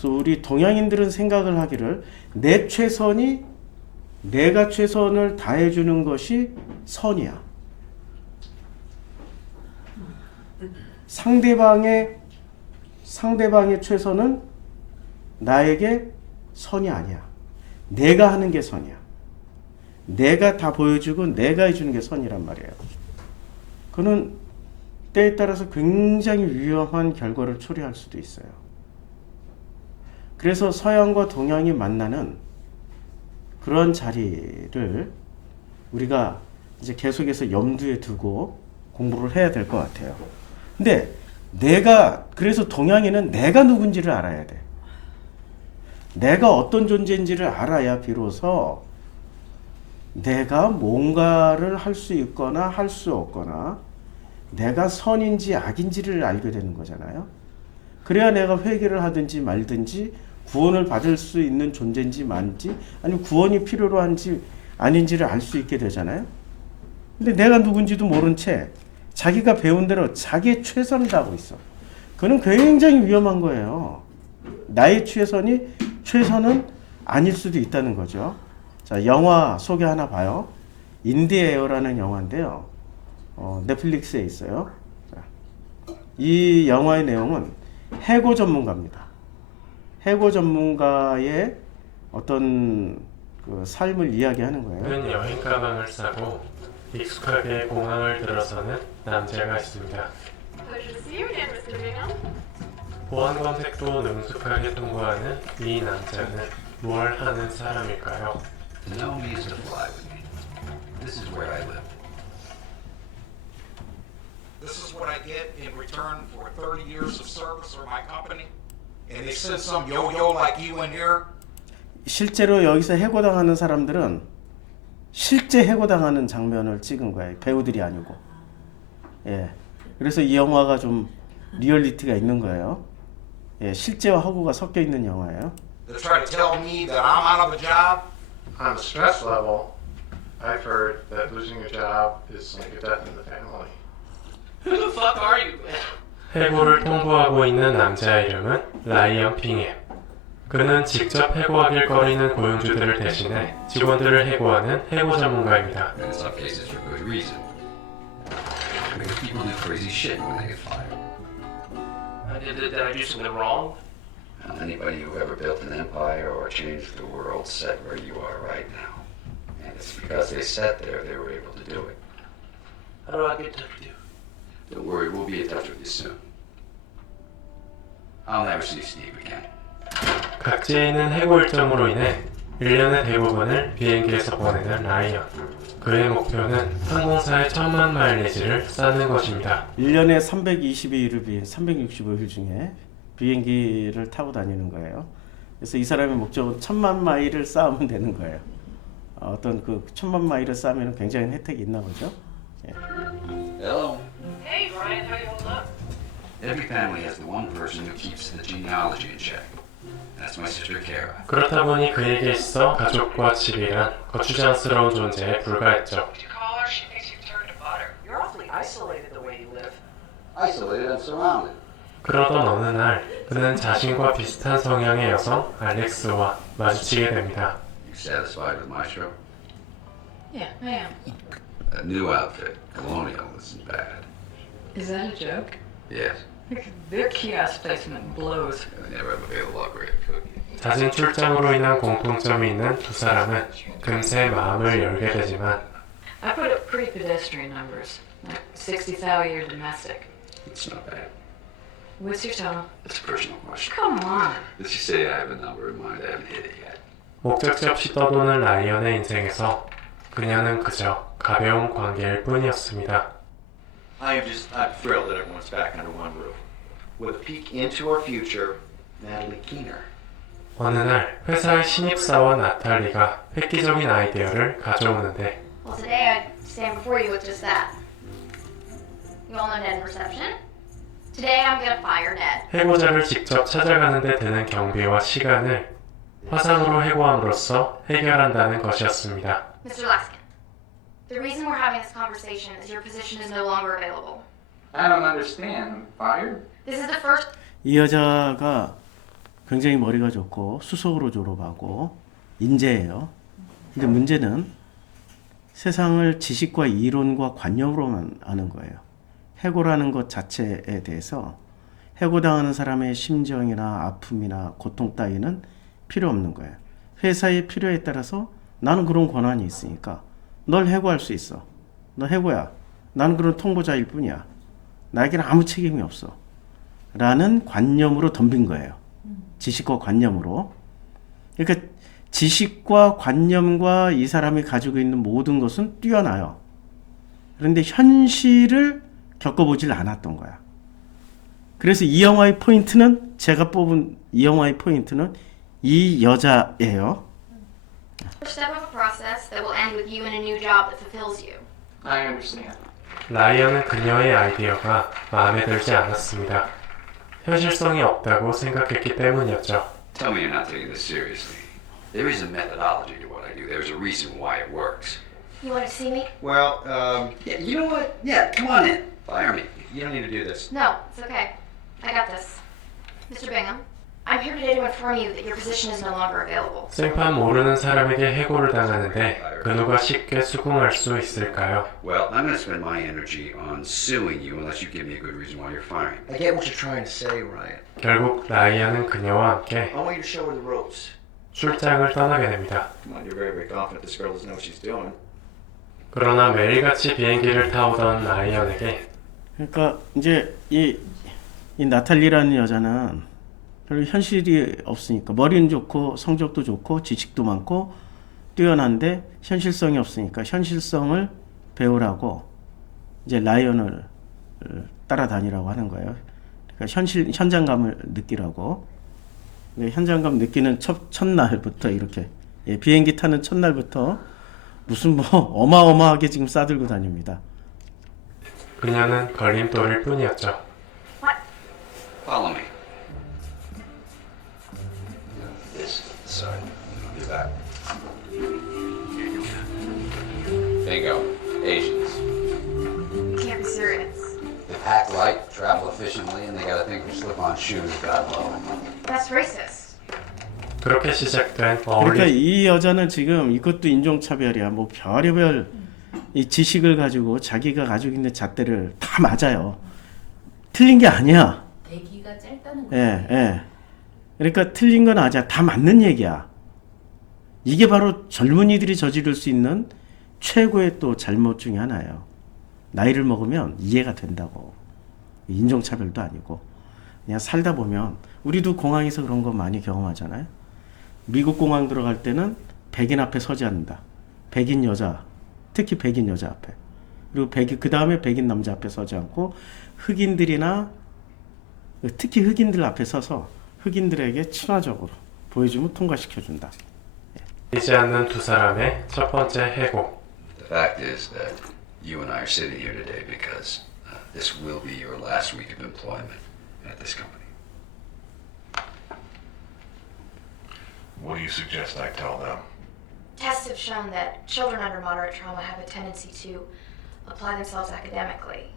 또 우리 동양인들은 생각을 하기를 내 최선이 내가 최선을 다해주는 것이 선이야. 상대방의 최선은 나에게 선이 아니야. 내가 하는 게 선이야. 내가 다 보여주고 내가 해주는 게 선이란 말이에요. 그는 때에 따라서 굉장히 위험한 결과를 초래할 수도 있어요. 그래서 서양과 동양이 만나는 그런 자리를 우리가 이제 계속해서 염두에 두고 공부를 해야 될 것 같아요. 근데 그래서 동양인은 내가 누군지를 알아야 돼. 내가 어떤 존재인지를 알아야 비로소 내가 뭔가를 할 수 있거나 할 수 없거나 내가 선인지 악인지를 알게 되는 거잖아요. 그래야 내가 회개를 하든지 말든지 구원을 받을 수 있는 존재인지 만지 아니면 구원이 필요로 한지 아닌지를 알 수 있게 되잖아요. 근데 내가 누군지도 모른 채 자기가 배운 대로 자기의 최선을 다하고 있어. 그는 굉장히 위험한 거예요. 나의 최선은 아닐 수도 있다는 거죠. 자, 영화 소개 하나 봐요. 인디에어라는 영화인데요. 넷플릭스에 있어요. 자, 이 영화의 내용은 해고 전문가입니다. 해고 전문가의 어떤 그 삶을 이야기하는 거예요. 큰 여행 가방을 싸고 익숙하게 공항을 들어서는 남자가 있습니다. 보안 검색도 능숙하게 통과하는 이 남자는 뭘 하는 사람일까요? No reason to fly with me. This is where I live. This is what I get in return for 30 years of service for my company. And they send some yo-yo like you in here. 실제로 여기서 해고당하는 사람들은 실제 해고당하는 장면을 찍은 거예요. 배우들이 아니고. 예. 그래서 이 영화가 좀 리얼리티가 있는 거예요. 예, 실제와 허구가 섞여 있는 영화예요. They try to tell me that I'm out of a job. On the stress level, I've heard that losing your job is like a death in the family. Who the fuck are you? 해고를 통보하고 있는 남자의 이름은 라이언 핑햄. 그는 직접 해고하길 거리는 고용주들을 대신해 직원들을 해고하는 해고 전문가입니다. And in some cases for good reason. Because people do crazy shit when they get fired. Did I do something wrong? Anybody who ever built an empire or changed the world set where you are right now. And it's because they sat there they were able to do it. How do I get in touch with you? Don't worry, we'll be in touch with you soon. I'll never see Steve again. 각지에 있는 해고 일정으로 인해 1년의 대부분을 비행기에서 보내는 라이언. 그의 목표는 항공사의 1000만 마일리지를 쌓는 것입니다. 1년에 365일 중에 비행기를 타고 다니는 거예요. 그래서 이 사람의 목적은 1000만 마일을 쌓으면 되는 거예요. 어떤 그 1000만 마일을 쌓으면 굉장히 혜택이 있나 보죠. 예. Hello. Hey, Brian, how you holding up? Every family has the one person who keeps the genealogy in check. That's my sister Kara. 그렇다 보니 그에게 있어 가족과 집이란 거추장스러운 존재에 불과했죠. Did you call her? She thinks you've turned to butter. You're awfully isolated the way you live. Isolated and surrounded. 그러던 어느 날 그는 자신과 비슷한 성향의 여성 알렉스와 마주치게 됩니다. You satisfied with my show? Yeah, I am. That new outfit, Colonial, isn't bad. Is that a joke? Yes. Their kiosk placement blows. And they never have available upgrade cookie. 잦은 출장으로 인한 공통점이 있는 두 사람은 금세 마음을 열게 되지만 I put up pretty pedestrian numbers, like 60,000 a year domestic. It's not bad. What's your total? It's a personal question. Come on. Let's just say I have a number in mind. I haven't hit it yet. 목적지 없이 떠도는 라이언의 인생에서 그녀는 그저 가벼운 관계일 뿐이었습니다. I'm thrilled that everyone's back under one roof. With a peek into our future, Natalie Keener. 어느 날 회사의 신입사원 나탈리가 획기적인 아이디어를 가져오는데 Well, today I stand before you with just that. You all know Ned in reception? Today I'm gonna fire Ned. 해고자를 직접 찾아가는 데 드는 경비와 시간을 화상으로 해고함으로써 해결한다는 것이었습니다. Mr. Laskin, the reason we're having this conversation is your position is no longer available. I don't understand. I'm fired? This is the first. 이 여자가 굉장히 머리가 좋고 수석으로 졸업하고 인재예요. 근데 문제는 세상을 지식과 이론과 관념으로만 아는 거예요. 해고라는 것 자체에 대해서 해고당하는 사람의 심정이나 아픔이나 고통 따위는 필요 없는 거예요. 회사의 필요에 따라서 나는 그런 권한이 있으니까 널 해고할 수 있어. 너 해고야. 나는 그런 통보자일 뿐이야. 나에게는 아무 책임이 없어. 라는 관념으로 덤빈 거예요. 지식과 관념으로. 그러니까 지식과 관념과 이 사람이 가지고 있는 모든 것은 뛰어나요. 그런데 현실을 겪어보질 않았던 거야. 그래서 이 영화의 포인트는, 제가 뽑은 이 영화의 포인트는 이 여자예요. First step of a process that will end with you in a new job that fulfills you. I understand. 라이언은 그녀의 아이디어가 마음에 들지 않았습니다. 현실성이 없다고 생각했기 때문이었죠. Tell me you're not taking this seriously. There is a methodology to what I do. There's a reason why it works. You want to see me? Well, Yeah, you know what? Yeah, come on in. Fire me. You don't need to do this. No, it's okay. I got this. Mr. Bingham, I'm here today to inform you that your position is no longer available. 생판 모르는 사람에게 해고를 당하는데 그 누가 쉽게 수긍할 수 있을까요? Well, I'm going to spend my energy on suing you unless you give me a good reason why you're firing me. I get what you're trying to say, Ryan. 결국 라이언은 그녀와 함께 I want you to show her the ropes. 출장을 떠나게 됩니다. Come on, you're very, very confident this girl doesn't know what she's doing. 그러나 매일같이 비행기를 타오던 라이언에게 그러니까 이제 이 나탈리라는 여자는 별로 현실이 없으니까, 머리는 좋고 성적도 좋고 지식도 많고 뛰어난데 현실성이 없으니까 현실성을 배우라고 이제 라이언을 따라다니라고 하는 거예요. 그러니까 현장감을 느끼라고. 근데 현장감 느끼는 첫날부터 이렇게, 예, 비행기 타는 첫날부터 무슨 뭐 어마어마하게 지금 싸들고 다닙니다. 그녀는 걸림돌일 뿐이었죠. Follow me. This side. Be back. Bingo. Asians. You can't be serious. They pack light, travel efficiently, and they got a thing for slip-on shoes, God low. That's racist. 그렇게 시작된 그러니까 어울리 이 여자는 지금 이것도 인종차별이야. 뭐 별의별 이 지식을 가지고 자기가 가지고 있는 잣대를 다 맞아요. 틀린 게 아니야. 대기가 짧다는 예, 예. 그러니까 틀린 건 아니야. 다 맞는 얘기야. 이게 바로 젊은이들이 저지를 수 있는 최고의 또 잘못 중에 하나예요. 나이를 먹으면 이해가 된다고. 인종차별도 아니고. 그냥 살다 보면, 우리도 공항에서 그런 거 많이 경험하잖아요. 미국 공항 들어갈 때는 백인 앞에 서지 않는다. 백인 여자, 특히 백인 여자 앞에. 그리고 그 다음에 백인 남자 앞에 서지 않고 흑인들이나 특히 흑인들 앞에 서서 흑인들에게 친화적으로 보여주면 통과시켜준다. 이지 않는 두 사람의 첫 번째 해고. The fact is that you and I are sitting here today because this will be your last week of employment at this company. What do you suggest I tell them? Tests have shown that children under moderate trauma have a tendency to apply themselves academically.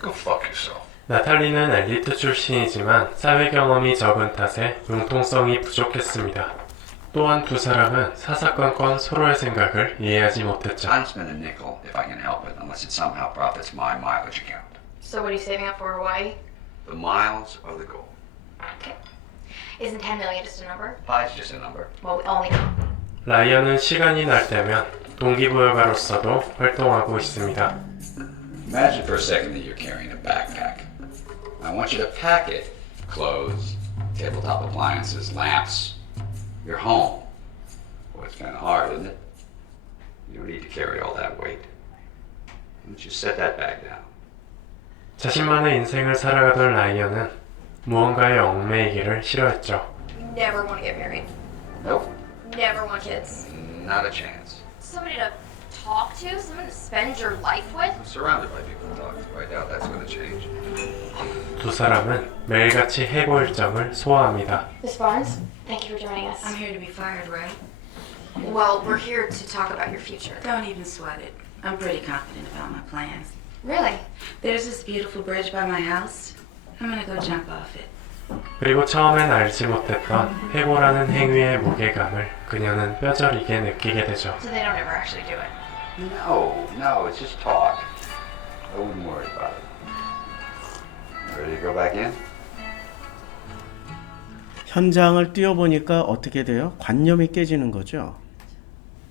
Go fuck yourself. 나탈리는 엘리트 출신이지만 사회 경험이 적은 탓에 융통성이 부족했습니다. 또한 두 사람은 사사건건 서로의 생각을 이해하지 못했죠. I don't spend a nickel if I can help it unless it somehow profits my mileage account. So what are you saving up for Hawaii? The miles are the goal. Okay. Isn't 10 million just a number? Pi's just a number. Well, we only know. 라이언은 시간이 날 때면 동기부여가로서도 활동하고 있습니다. Imagine for a second that you're carrying a backpack. I want you to pack it. Clothes, tabletop appliances, lamps, your home. Boy, it's kind of hard, isn't it? You don't need to carry all that weight. Why don't you set that bag down? 자신만의 인생을 살아가던 라이언은 무언가에 얽매이기를 싫어했죠. Never want to get married. Nope, Never want kids. not a chance. Somebody to talk to, someone to spend your life with. I'm surrounded by people to talk to. I doubt that's going to change. 두 사람은 매일같이 해고 일정을 소화합니다. Miss Barnes, thank you for joining us. I'm here to be fired, right? Well, we're here to talk about your future. Don't even sweat it. I'm pretty confident about my plans. Really? There's this beautiful bridge by my house. I'm gonna go jump off it. 그리고 처음엔 알지 못했던 해고라는 행위의 무게감을 그녀는 뼈저리게 느끼게 되죠. So they don't ever actually do it. No, it's just talk. I wouldn't worry about it. Ready to go back in? 현장을 뛰어보니까 어떻게 돼요? 관념이 깨지는 거죠.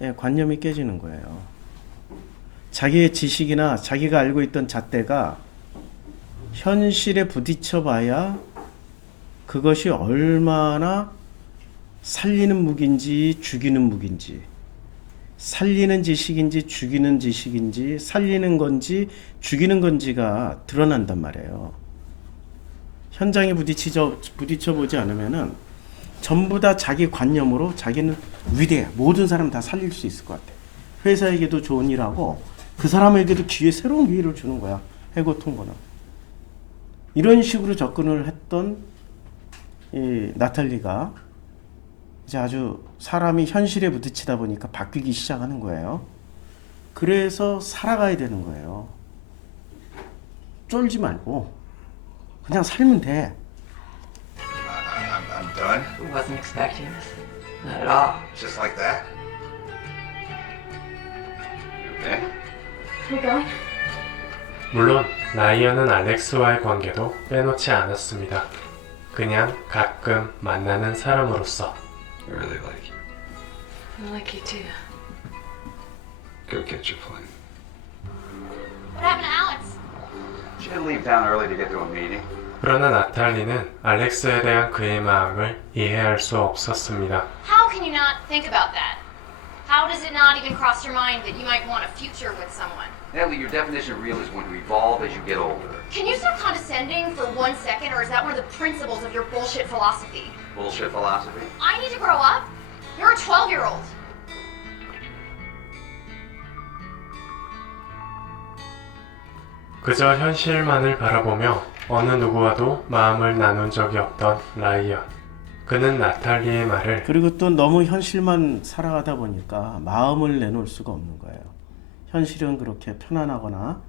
예, 관념이 깨지는 거예요. 자기의 지식이나 자기가 알고 있던 잣대가 현실에 부딪혀봐야 그것이 얼마나 살리는 무기인지 죽이는 무기인지, 살리는 지식인지 죽이는 지식인지, 살리는 건지 죽이는 건지가 드러난단 말이에요. 현장에 부딪혀보지 않으면은 전부 다 자기 관념으로 자기는 위대해, 모든 사람 다 살릴 수 있을 것 같아. 회사에게도 좋은 일하고 그 사람에게도 새로운 기회를 주는 거야. 해고 통보는. 이런 식으로 접근을 했던 이 나탈리가 이제 아주 사람이 현실에 부딪히다 보니까 바뀌기 시작하는 거예요. 그래서 살아가야 되는 거예요. 쫄지 말고 그냥 살면 돼. I'm done. Wasn't expecting this. Not at all. Just like that? You okay? We going? 물론 라이언은 알렉스와의 관계도 빼놓지 않았습니다. 그냥 가끔 만나는 사람으로서. I really like you. I like you too. Go catch your plane. What happened to Alex? She had to leave town early to get to a meeting. 그러나 나탈리는 알렉스에 대한 그의 마음을 이해할 수 없었습니다. How can you not think about that? How does it not even cross your mind that you might want a future with someone? Natalie, your definition of real is going to evolve as you get older. Can you stop condescending for 1 second, or is that one of the principles of your bullshit philosophy? Bullshit philosophy. I need to grow up? You're a 12-year-old. 그저 현실만을 바라보며 어느 누구와도 마음을 나눈 적이 없던 라이언. 그는 나탈리의 말을 그리고 또 너무 현실만 살아가다 보니까 마음을 내놓을 수가 없는 거예요. 현실은 그렇게 편안하거나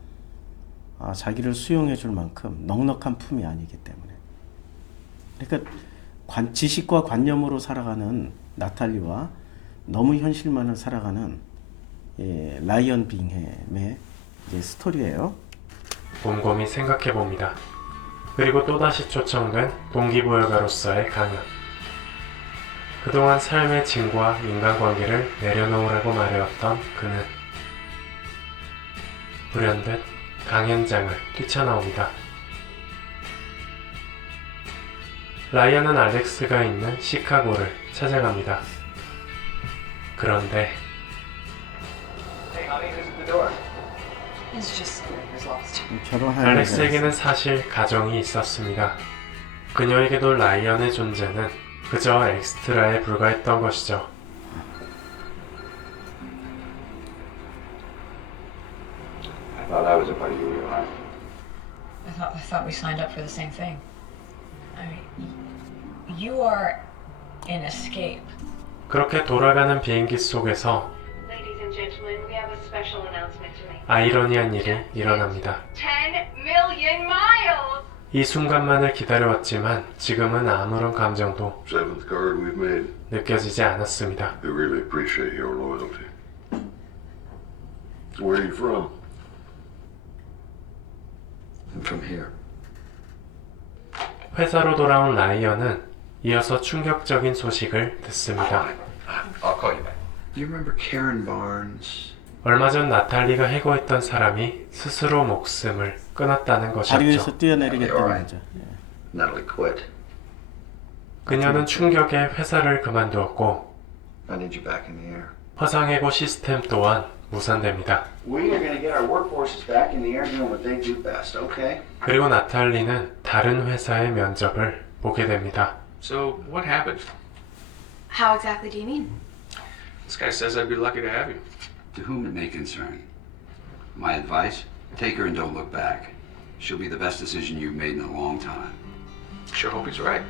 자기를 수용해 줄 만큼 넉넉한 품이 아니기 때문에. 그러니까 지식과 관념으로 살아가는 나탈리와 너무 현실만을 살아가는 라이언 빙햄의 이제 스토리예요. 곰곰이 생각해봅니다. 그리고 또다시 초청된 동기부여가로서의 강연. 그동안 삶의 짐과 인간관계를 내려놓으라고 말해왔던 그는 불현듯 강연장을 뛰쳐나옵니다. 라이언은 알렉스가 있는 시카고를 찾아갑니다. 그런데 Hey, honey, who's at the door? It's just lost. 결혼할 알렉스에게는 사실 가정이 있었습니다. 그녀에게도 라이언의 존재는 그저 엑스트라에 불과했던 것이죠. I thought I was a part of your life. I thought we signed up for the same thing. I mean, you are an escape. 그렇게 돌아가는 비행기 속에서 Ladies and gentlemen, we have a special announcement to make. 아이러니한 일이 일어납니다. 10 million miles! 이 순간만을 기다려왔지만 지금은 아무런 감정도 Seventh card we've made. 느껴지지 않았습니다. We really appreciate your loyalty. Where are you from? I'm from here. 회사로 돌아온 라이언은 이어서 충격적인 소식을 듣습니다. I'll call you back. Do you remember Karen Barnes? 얼마 전 나탈리가 해고했던 사람이 스스로 목숨을 끊었다는 다리 것이었죠. 위에서 뛰어내리겠다는 거죠. Natalie quit. 그녀는 충격에 회사를 그만두었고 I need you back in the air. 화상해고 시스템 또한 무산됩니다. We are going to get our workforces back in the air doing what they do best, okay? 그리고 나탈리는 다른 회사의 면접을 보게 됩니다. So, what happened? How exactly do you mean? This guy says I'd be lucky to have you. To whom it may concern. My advice, take her and don't look back. She'll be the best decision you've made in a long time. Sure hope he's right.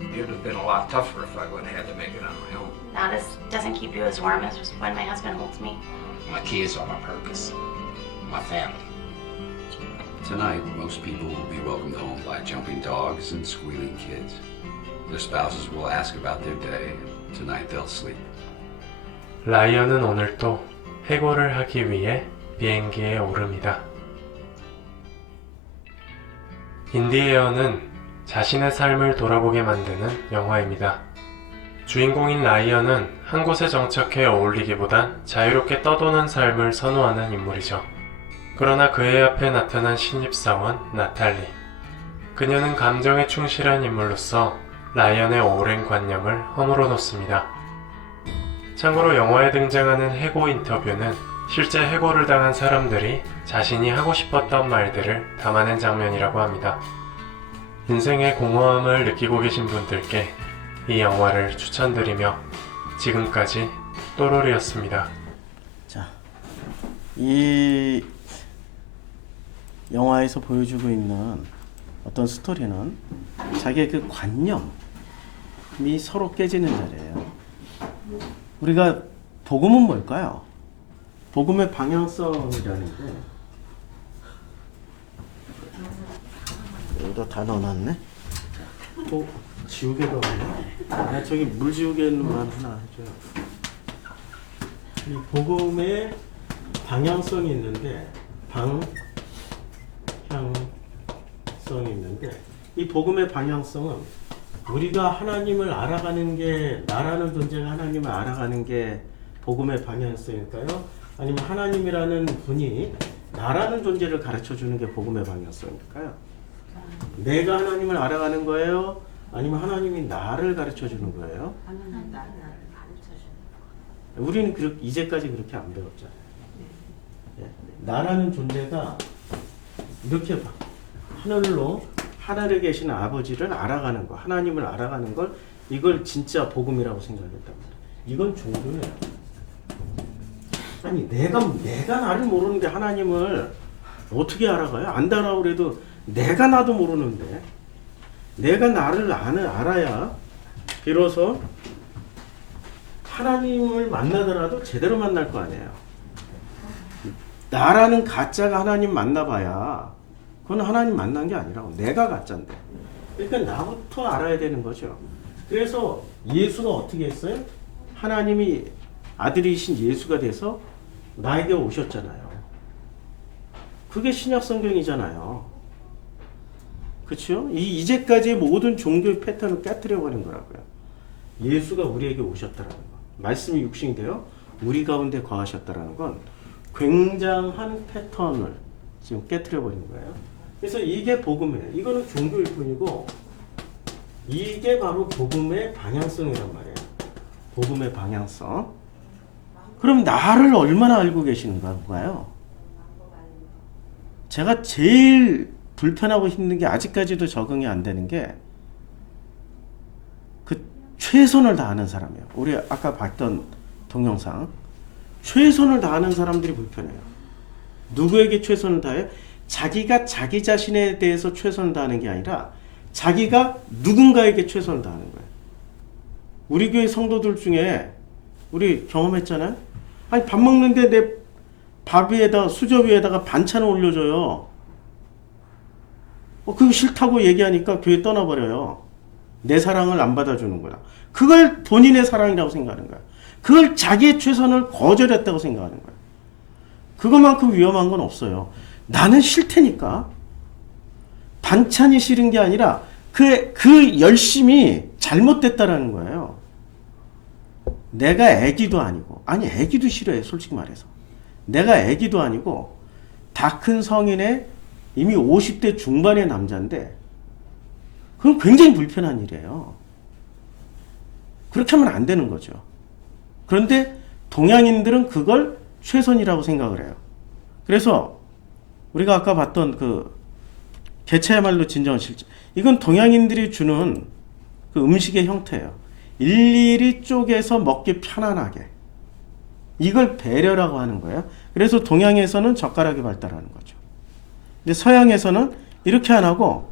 It would have been a lot tougher if I would have had to make it on my own. Now this doesn't keep you as warm as when my husband holds me. My kids are my purpose. My family. Tonight, most people will be welcomed home by jumping dogs and squealing kids. Their spouses will ask about their day, and tonight they'll sleep. 라이언은 오늘 또 해고를 하기 위해 비행기에 오릅니다. 인디에어는 자신의 삶을 돌아보게 만드는 영화입니다. 주인공인 라이언은 한 곳에 정착해 어울리기보단 자유롭게 떠도는 삶을 선호하는 인물이죠. 그러나 그의 앞에 나타난 신입사원 나탈리. 그녀는 감정에 충실한 인물로서 라이언의 오랜 관념을 허물어 놓습니다. 참고로 영화에 등장하는 해고 인터뷰는 실제 해고를 당한 사람들이 자신이 하고 싶었던 말들을 담아낸 장면이라고 합니다. 인생의 공허함을 느끼고 계신 분들께 이 영화를 추천드리며 지금까지 또로리였습니다. 자, 이 영화에서 보여주고 있는 어떤 스토리는 자기의 그 관념이 서로 깨지는 자리예요. 우리가 복음은 뭘까요? 복음의 방향성이라는 게 여기다 다 넣어놨네. 지우개가 없네. 야, 저기 물 지우개는 하나 해줘요. 이 복음의 방향성이 있는데 방향성이 있는데 이 복음의 방향성은 우리가 하나님을 알아가는 게 나라는 존재가 하나님을 알아가는 게 복음의 방향성일까요? 아니면 하나님이라는 분이 나라는 존재를 가르쳐 주는 게 복음의 방향성일까요? 내가 하나님을 알아가는 거예요? 아니면 하나님이 나를 가르쳐 주는 거예요? 우리는 이제까지 그렇게 안 배웠잖아요. 나라는 존재가 이렇게 봐. 하늘에 계신 아버지를 알아가는 거, 하나님을 알아가는 걸 이걸 진짜 복음이라고 생각했단 말이에요. 이건 종교예요. 아니 내가 나를 모르는데 하나님을 어떻게 알아가요? 안다라고 그래도 내가 나도 모르는데 내가 나를 알아야 비로소 하나님을 만나더라도 제대로 만날 거 아니에요. 나라는 가짜가 하나님 만나봐야 그건 하나님 만난 게 아니라고. 내가 가짜인데. 그러니까 나부터 알아야 되는 거죠. 그래서 예수가 어떻게 했어요? 하나님이 아들이신 예수가 돼서 나에게 오셨잖아요. 그게 신약 성경이잖아요. 그렇죠? 이제까지의 모든 종교의 패턴을 깨트려 버린 거라고요. 예수가 우리에게 오셨다라는 거. 말씀이 육신이 되어 우리 가운데 거하셨다라는 건 굉장한 패턴을 지금 깨트려 버린 거예요. 그래서 이게 복음이에요. 이거는 종교일 뿐이고 이게 바로 복음의 방향성이란 말이에요. 복음의 방향성. 그럼 나를 얼마나 알고 계시는가요? 제가 제일 불편하고 힘든 게 아직까지도 적응이 안 되는 게 그 최선을 다하는 사람이에요. 우리 아까 봤던 동영상 최선을 다하는 사람들이 불편해요. 누구에게 최선을 다해요? 자기가 자기 자신에 대해서 최선을 다하는 게 아니라 자기가 누군가에게 최선을 다하는 거예요. 우리 교회 성도들 중에 우리 경험했잖아요. 아니 밥 먹는데 내 밥 위에다가 수저 위에다가 반찬을 올려줘요. 그거 싫다고 얘기하니까 교회 떠나버려요. 내 사랑을 안 받아주는 거야. 그걸 본인의 사랑이라고 생각하는 거야. 그걸 자기의 최선을 거절했다고 생각하는 거야. 그것만큼 위험한 건 없어요. 나는 싫다니까. 반찬이 싫은 게 아니라 그 열심이 잘못됐다라는 거예요. 내가 애기도 아니고, 아니 애기도 싫어해 솔직히 말해서. 내가 애기도 아니고 다 큰 성인의 이미 50대 중반의 남자인데 그건 굉장히 불편한 일이에요. 그렇게 하면 안 되는 거죠. 그런데 동양인들은 그걸 최선이라고 생각을 해요. 그래서 우리가 아까 봤던 그 개차야말로 진정한 실제, 이건 동양인들이 주는 그 음식의 형태예요. 일일이 쪼개서 먹기 편안하게. 이걸 배려라고 하는 거예요. 그래서 동양에서는 젓가락이 발달하는 거죠. 근데 서양에서는 이렇게 안 하고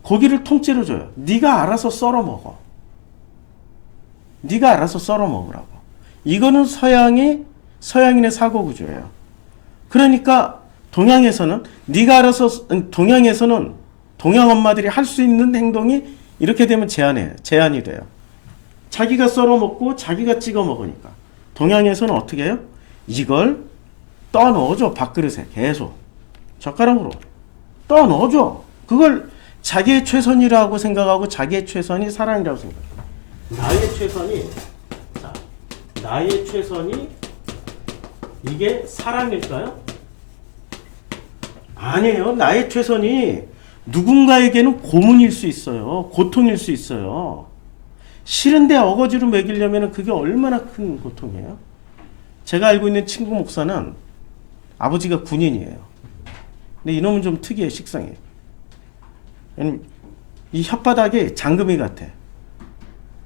고기를 통째로 줘요. 네가 알아서 썰어 먹어. 네가 알아서 썰어 먹으라고. 이거는 서양인의 사고 구조예요. 그러니까 동양에서는 네가 알아서 동양에서는 동양 엄마들이 할 수 있는 행동이 이렇게 되면 제한이 돼요. 자기가 썰어 먹고 자기가 찍어 먹으니까. 동양에서는 어떻게 해요? 이걸 떠 넣어줘. 밥그릇에 계속 젓가락으로 떠 넣어줘. 그걸 자기의 최선이라고 생각하고 자기의 최선이 사랑이라고 생각해요. 나의 최선이 이게 사랑일까요? 아니에요. 나의 최선이 누군가에게는 고문일 수 있어요. 고통일 수 있어요. 싫은데 어거지로 먹이려면 그게 얼마나 큰 고통이에요. 제가 알고 있는 친구 목사는 아버지가 군인이에요. 근데 이놈은 좀 특이해, 식성이. 이 혓바닥에 장금이 같아.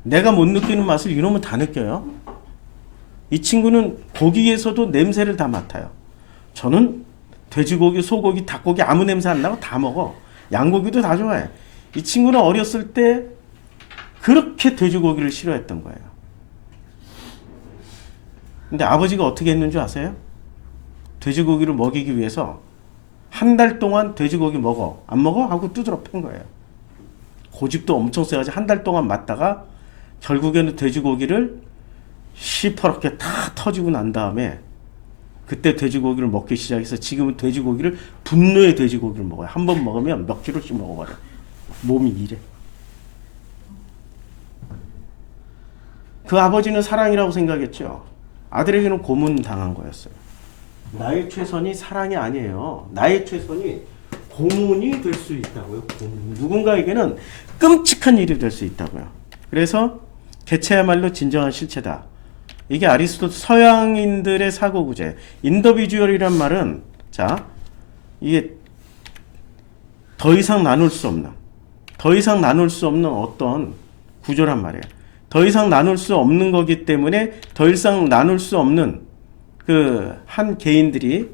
내가 못 느끼는 맛을 이놈은 다 느껴요. 이 친구는 고기에서도 냄새를 다 맡아요. 저는 돼지고기, 소고기, 닭고기 아무 냄새 안 나고 다 먹어. 양고기도 다 좋아해. 이 친구는 어렸을 때 그렇게 돼지고기를 싫어했던 거예요. 근데 아버지가 어떻게 했는 줄 아세요? 돼지고기를 먹이기 위해서 한 달 동안 돼지고기 먹어. 안 먹어? 하고 두드러 팬 거예요. 고집도 엄청 세가지고 한 달 동안 맞다가 결국에는 돼지고기를 시퍼렇게 다 터지고 난 다음에 그때 돼지고기를 먹기 시작해서 지금은 돼지고기를 분노의 돼지고기를 먹어요. 한 번 먹으면 몇 킬로씩 먹어버려. 몸이 이래. 그 아버지는 사랑이라고 생각했죠. 아들에게는 고문 당한 거였어요. 나의 최선이 사랑이 아니에요. 나의 최선이 고문이 될 수 있다고요. 고문. 누군가에게는 끔찍한 일이 될 수 있다고요. 그래서 개체야말로 진정한 실체다. 이게 아리스토텔 서양인들의 사고구제. 인더비주얼이란 말은 자 이게 더 이상 나눌 수 없는 어떤 구조란 말이에요. 더 이상 나눌 수 없는 거기 때문에 더 이상 나눌 수 없는 그 한 개인들이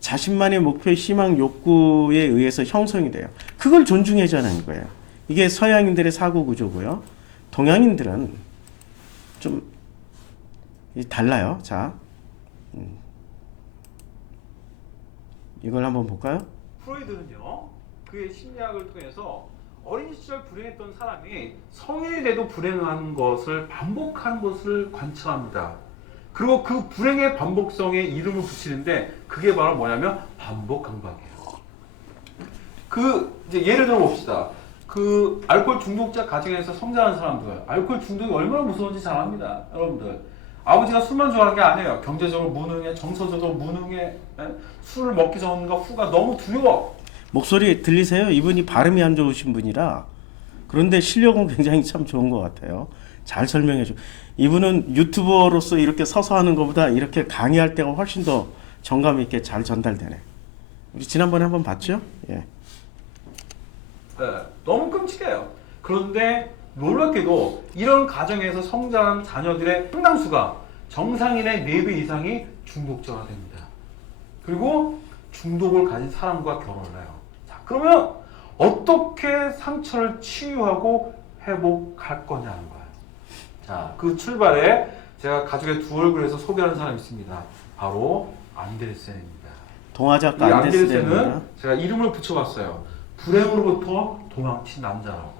자신만의 목표, 희망, 욕구에 의해서 형성이 돼요. 그걸 존중해자는 거예요. 이게 서양인들의 사고 구조고요. 동양인들은 좀 달라요. 자, 이걸 한번 볼까요? 프로이드는요, 그의 심리학을 통해서 어린 시절 불행했던 사람이 성인이 돼도 불행한 것을 반복한 것을 관찰합니다. 그리고 그 불행의 반복성에 이름을 붙이는데 그게 바로 뭐냐면 반복 강박이에요. 이제 예를 들어 봅시다. 그 알코올 중독자 가정에서 성장한 사람들, 알코올 중독이 얼마나 무서운지 잘 압니다. 여러분들. 아버지가 술만 좋아하는 게 아니에요. 경제적으로 무능해, 정서적으로 무능해, 술을 먹기 전과 후가 너무 두려워. 목소리 들리세요? 이분이 발음이 안 좋으신 분이라. 그런데 실력은 굉장히 참 좋은 것 같아요. 잘 설명해줘. 이분은 유튜버로서 이렇게 서서 하는 것보다 이렇게 강의할 때가 훨씬 더 정감 있게 잘 전달되네. 우리 지난번에 한번 봤죠? 예. 너무 끔찍해요. 그런데 놀랍게도 이런 가정에서 성장한 자녀들의 상당수가 정상인의 4배 이상이 중독자가 됩니다. 그리고 중독을 가진 사람과 결혼을 해요. 자, 그러면 어떻게 상처를 치유하고 회복할 거냐는 거예요. 자, 그 출발에 제가 가족의 두 얼굴에서 소개하는 사람이 있습니다. 바로 안데르센입니다. 동화작가 이 안데르센은 안데르센은 제가 이름을 붙여봤어요. 불행으로부터 도망친 남자라고.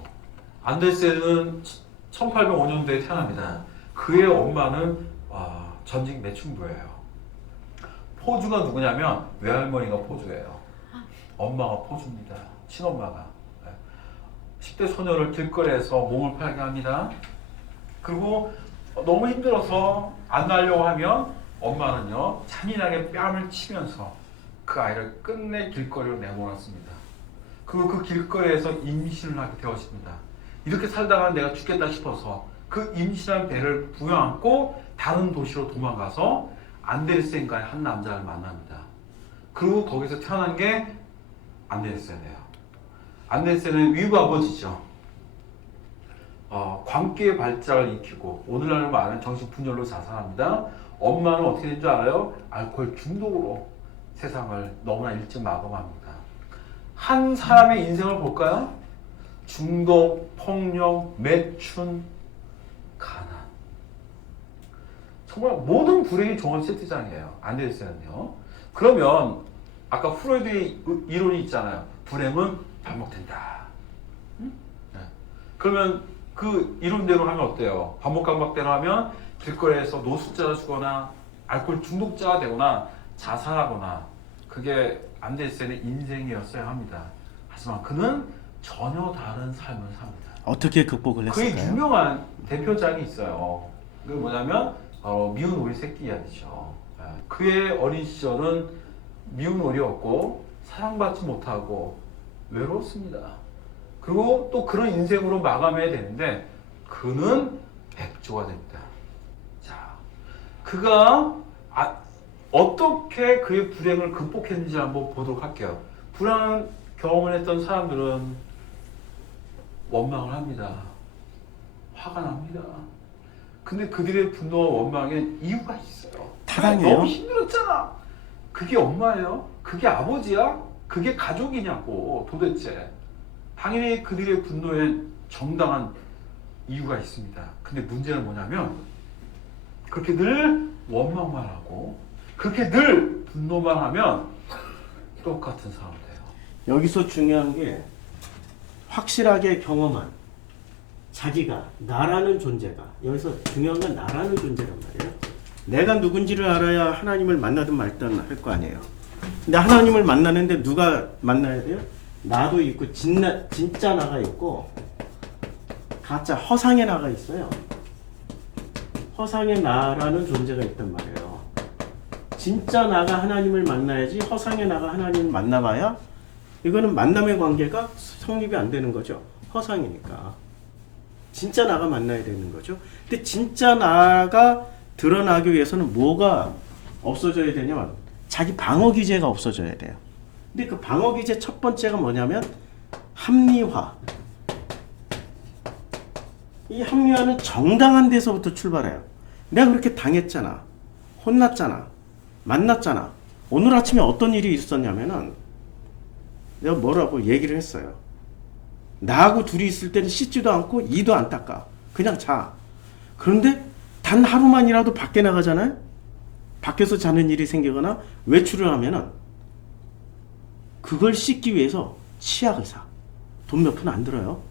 안데르센은 1805년도에 태어납니다. 그의 엄마는 전직 매춘부예요. 포주가 누구냐면 외할머니가 포주예요. 엄마가 포주입니다. 친엄마가. 10대 소녀를 길거리에서 몸을 팔게 합니다. 그리고 너무 힘들어서 안 나려고 하면 엄마는요 잔인하게 뺨을 치면서 그 아이를 끝내 길거리로 내보냈습니다. 그리고 그 길거리에서 임신을 하게 되었습니다. 이렇게 살다가 내가 죽겠다 싶어서 그 임신한 배를 부여안고 다른 도시로 도망가서 안데르센과의 한 남자를 만납니다. 그리고 거기서 태어난 게 안데르센이에요. 안데르센은 위부 아버지죠. 광기의 발작을 일으키고 오늘날로 말하는 정신분열로 자살합니다. 엄마는 어떻게 된 줄 알아요? 알코올 중독으로 세상을 너무나 일찍 마감합니다. 한 사람의 인생을 볼까요? 중독, 폭력, 매춘, 가난. 정말 모든 불행이 종합 세트장이에요. 안데르센은요. 그러면 아까 프로이드의 이론이 있잖아요. 불행은 반복된다. 응? 네. 그러면 그 이론대로 하면 어때요? 반복대로 하면 길거리에서 노숙자가 주거나 알코올 중독자가 되거나 자살하거나 그게 안 됐을 때는 인생이었어야 합니다. 하지만 그는 전혀 다른 삶을 삽니다. 어떻게 극복을 했을까요? 그의 유명한 대표작이 있어요. 그게 뭐냐면 미운 오리 새끼 이야기죠. 그의 어린 시절은 미운 오리였고 사랑받지 못하고 외로웠습니다. 그리고 또 그런 인생으로 마감해야 되는데 그는 백조가 됩니다. 자, 그가 어떻게 그의 불행을 극복했는지 한번 보도록 할게요. 불행한 경험을 했던 사람들은 원망을 합니다. 화가 납니다. 근데 그들의 분노와 원망에 이유가 있어요. 타당해요. 너무 힘들었잖아. 그게 엄마예요? 그게 아버지야? 그게 가족이냐고 도대체. 당연히 그들의 분노에 정당한 이유가 있습니다. 근데 문제는 뭐냐면 그렇게 늘 원망만 하고 그렇게 늘 분노만 하면 똑같은 사람 돼요. 여기서 중요한 게 확실하게 경험한 자기가 나라는 존재가 여기서 중요한 건 나라는 존재란 말이에요. 내가 누군지를 알아야 하나님을 만나든 말든 할 거 아니에요. 근데 하나님을 만나는데 누가 만나야 돼요? 나도 있고 진짜 나가 있고 가짜 허상의 나가 있어요. 허상의 나라는 존재가 있단 말이에요. 진짜 나가 하나님을 만나야지 허상의 나가 하나님을 만나봐야 이거는 만남의 관계가 성립이 안 되는 거죠. 허상이니까. 진짜 나가 만나야 되는 거죠. 근데 진짜 나가 드러나기 위해서는 뭐가 없어져야 되냐면 자기 방어 기제가 없어져야 돼요. 근데 그 방어 기제 첫 번째가 뭐냐면 합리화. 이 합리화는 정당한 데서부터 출발해요. 내가 그렇게 당했잖아. 혼났잖아. 만났잖아. 오늘 아침에 어떤 일이 있었냐면은 내가 뭐라고 얘기를 했어요. 나하고 둘이 있을 때는 씻지도 않고 이도 안 닦아. 그냥 자. 그런데 단 하루만이라도 밖에 나가잖아요. 밖에서 자는 일이 생기거나 외출을 하면은 그걸 씻기 위해서 치약을 사. 돈 몇 푼 안 들어요.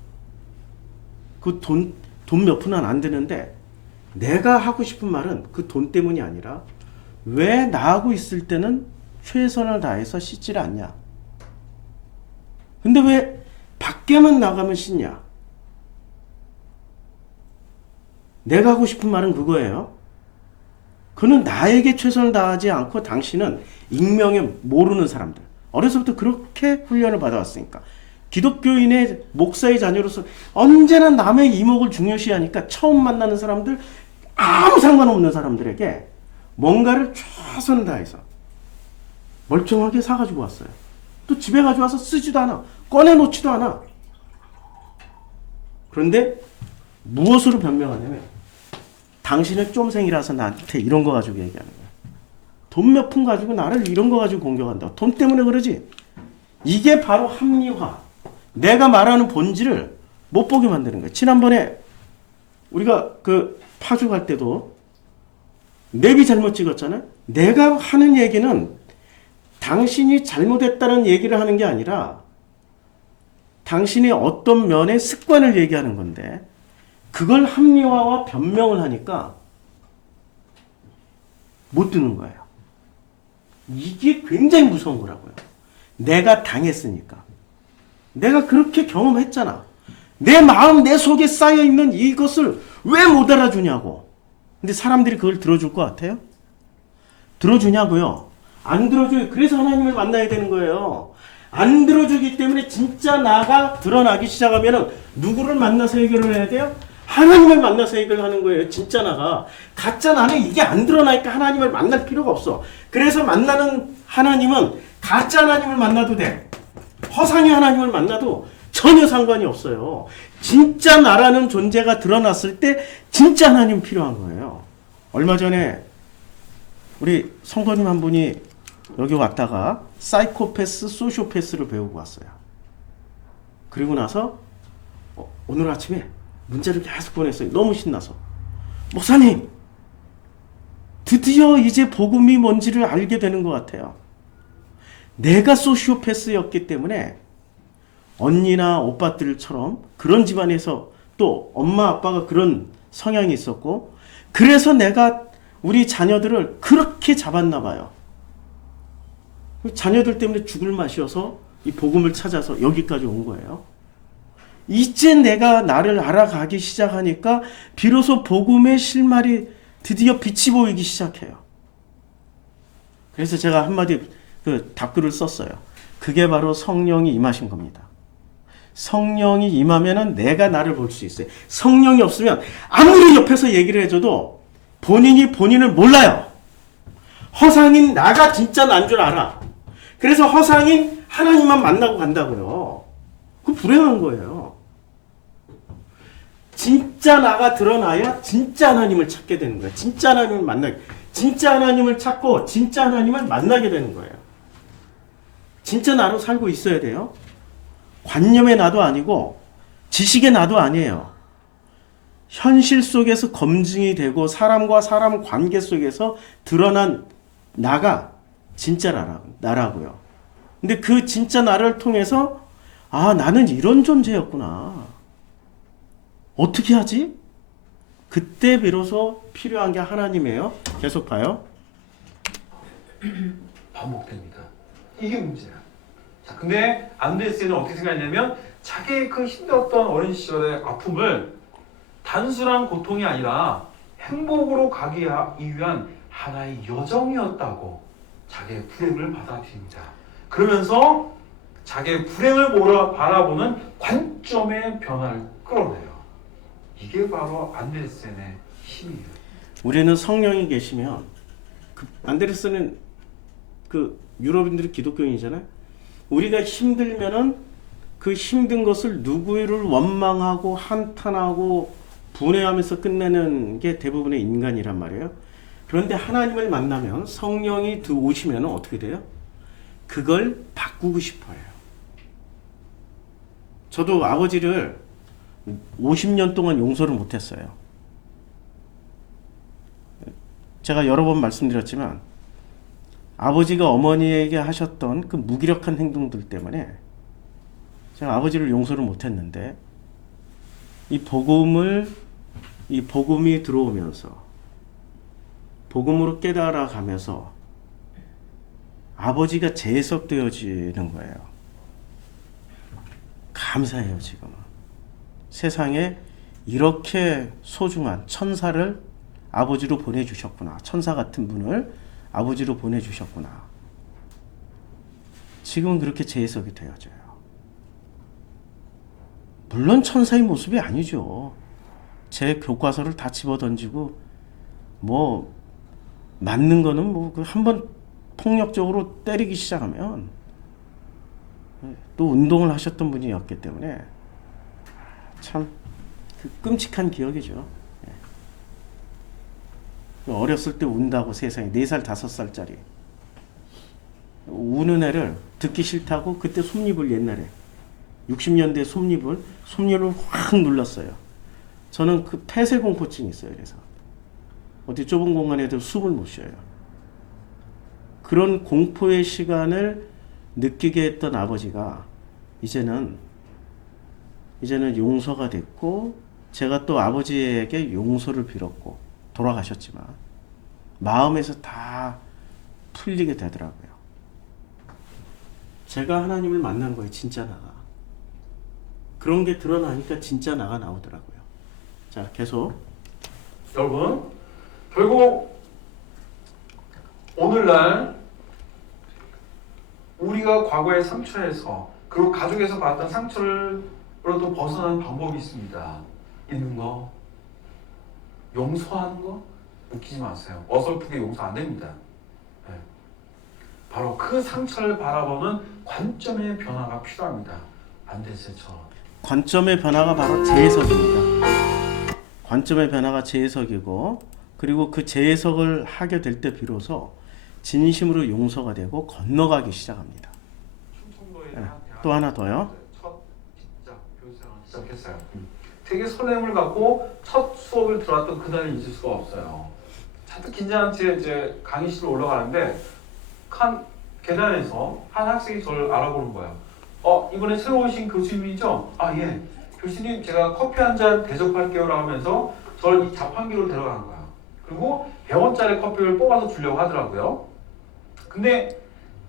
그 돈 몇 푼은 안 드는데 내가 하고 싶은 말은 그 돈 때문이 아니라 왜 나하고 있을 때는 최선을 다해서 씻지를 않냐. 근데 왜 밖에만 나가면 씻냐. 내가 하고 싶은 말은 그거예요. 그는 나에게 최선을 다하지 않고 당신은 익명에 모르는 사람들. 어려서부터 그렇게 훈련을 받아왔으니까. 기독교인의 목사의 자녀로서 언제나 남의 이목을 중요시하니까 처음 만나는 사람들, 아무 상관없는 사람들에게 뭔가를 최선을 다해서 멀쩡하게 사가지고 왔어요. 또 집에 가져와서 쓰지도 않아. 꺼내놓지도 않아. 그런데 무엇으로 변명하냐면 당신은 쫌생이라서 나한테 이런 거 가지고 얘기하는 거야. 돈 몇 푼 가지고 나를 이런 거 가지고 공격한다. 돈 때문에 그러지. 이게 바로 합리화. 내가 말하는 본질을 못 보게 만드는 거야. 지난번에 우리가 그 파주 갈 때도 내비 잘못 찍었잖아요. 내가 하는 얘기는 당신이 잘못했다는 얘기를 하는 게 아니라 당신의 어떤 면의 습관을 얘기하는 건데 그걸 합리화와 변명을 하니까 못 듣는 거예요. 이게 굉장히 무서운 거라고요. 내가 당했으니까. 내가 그렇게 경험했잖아. 내 마음, 내 속에 쌓여있는 이것을 왜 못 알아주냐고. 근데 사람들이 그걸 들어줄 것 같아요? 들어주냐고요? 안 들어줘요. 그래서 하나님을 만나야 되는 거예요. 안 들어주기 때문에 진짜 나가 드러나기 시작하면 누구를 만나서 해결을 해야 돼요? 하나님을 만나서 해결하는 거예요. 진짜 나가. 가짜 나는 이게 안 드러나니까 하나님을 만날 필요가 없어. 그래서 만나는 하나님은 가짜 하나님을 만나도 돼. 허상의 하나님을 만나도 전혀 상관이 없어요. 진짜 나라는 존재가 드러났을 때 진짜 하나님 필요한 거예요. 얼마 전에 우리 성도님 한 분이 여기 왔다가 사이코패스, 소시오패스를 배우고 왔어요. 그리고 나서 오늘 아침에 문자를 계속 보냈어요. 너무 신나서. 목사님, 드디어 이제 복음이 뭔지를 알게 되는 것 같아요. 내가 소시오패스였기 때문에 언니나 오빠들처럼 그런 집안에서 또 엄마 아빠가 그런 성향이 있었고 그래서 내가 우리 자녀들을 그렇게 잡았나 봐요. 자녀들 때문에 죽을 맛이어서 이 복음을 찾아서 여기까지 온 거예요. 이제 내가 나를 알아가기 시작하니까 비로소 복음의 실마리 드디어 빛이 보이기 시작해요. 그래서 제가 한마디 그 답글을 썼어요. 그게 바로 성령이 임하신 겁니다. 성령이 임하면은 내가 나를 볼 수 있어요. 성령이 없으면 아무리 옆에서 얘기를 해줘도 본인이 본인을 몰라요. 허상인 나가 진짜 난 줄 알아. 그래서 허상인 하나님만 만나고 간다고요. 그 불행한 거예요. 진짜 나가 드러나야 진짜 하나님을 찾게 되는 거예요. 진짜 하나님을 만나게. 진짜 하나님을 찾고 진짜 하나님을 만나게 되는 거예요. 진짜 나로 살고 있어야 돼요. 관념의 나도 아니고 지식의 나도 아니에요. 현실 속에서 검증이 되고 사람과 사람 관계 속에서 드러난 나가 진짜 나라고요. 근데 그 진짜 나를 통해서 아, 나는 이런 존재였구나. 어떻게 하지? 그때 비로소 필요한 게 하나님이에요. 계속 봐요. 반복됩니다. 이게 문제야. 자, 근데 안데르센은 어떻게 생각했냐면 자기의 그 힘들었던 어린 시절의 아픔을 단순한 고통이 아니라 행복으로 가기 위한 하나의 여정이었다고 자기의 불행을 받아들입니다. 그러면서 자기의 불행을 바라보는 관점의 변화를 끌어내요. 이게 바로 안데르센의 힘이에요. 우리는 성령이 계시면 안데르센은 그 유럽인들이 기독교인이잖아요. 우리가 힘들면은 그 힘든 것을 누구를 원망하고 한탄하고 분해하면서 끝내는 게 대부분의 인간이란 말이에요. 그런데 하나님을 만나면 성령이 오시면 어떻게 돼요? 그걸 바꾸고 싶어요. 저도 아버지를 50년 동안 용서를 못했어요. 제가 여러 번 말씀드렸지만 아버지가 어머니에게 하셨던 그 무기력한 행동들 때문에 제가 아버지를 용서를 못했는데 이 복음이 들어오면서 복음으로 깨달아가면서 아버지가 재해석되어지는 거예요. 감사해요. 지금은 세상에 이렇게 소중한 천사를 아버지로 보내주셨구나. 천사 같은 분을 아버지로 보내주셨구나. 지금은 그렇게 재해석이 되어져요. 물론 천사의 모습이 아니죠. 제 교과서를 다 집어던지고 뭐 맞는 거는 뭐 한번 폭력적으로 때리기 시작하면 또 운동을 하셨던 분이었기 때문에 참 끔찍한 기억이죠. 어렸을 때 운다고 세상에 4살 5살짜리 우는 애를 듣기 싫다고 그때 솜잎을 옛날에 60년대 솜잎을 확 눌렀어요. 저는 그 폐쇄공포증이 있어요. 그래서 어디 좁은 공간에도 숨을 못 쉬어요. 그런 공포의 시간을 느끼게 했던 아버지가 이제는 용서가 됐고 제가 또 아버지에게 용서를 빌었고 돌아가셨지만 마음에서 다 풀리게 되더라고요. 제가 하나님을 만난 거예요. 진짜 나가. 그런 게 드러나니까 진짜 나가 나오더라고요. 자, 계속. 여러분, 결국 오늘날 우리가 과거의 상처에서 그리고 가족에서 받았던 상처로부터 벗어나는 방법이 있습니다. 있는 거, 용서하는 거 웃기지 마세요. 어설프게 용서 안 됩니다. 네. 바로 그 상처를 바라보는 관점의 변화가 필요합니다. 안데르센처럼. 관점의 변화가 바로 재해석입니다. 관점의 변화가 재해석이고 그리고 그 재해석을 하게 될 때 비로소 진심으로 용서가 되고 건너가기 시작합니다. 네. 또 하나 더요. 첫 직접 교수생활 시작했어요. 되게 설렘을 갖고 첫 수업을 들어왔던 그날을 잊을 수가 없어요. 잔뜩 긴장한 채 이제 강의실로 올라가는데 계단에서 한 학생이 저를 알아보는 거예요. 이번에 새로 오신 교수님이죠? 아, 예. 교수님, 제가 커피 한 잔 대접할게요. 하면서 저를 이 자판기로 데려가는 거예요. 그리고 100원짜리 커피를 뽑아서 주려고 하더라고요. 근데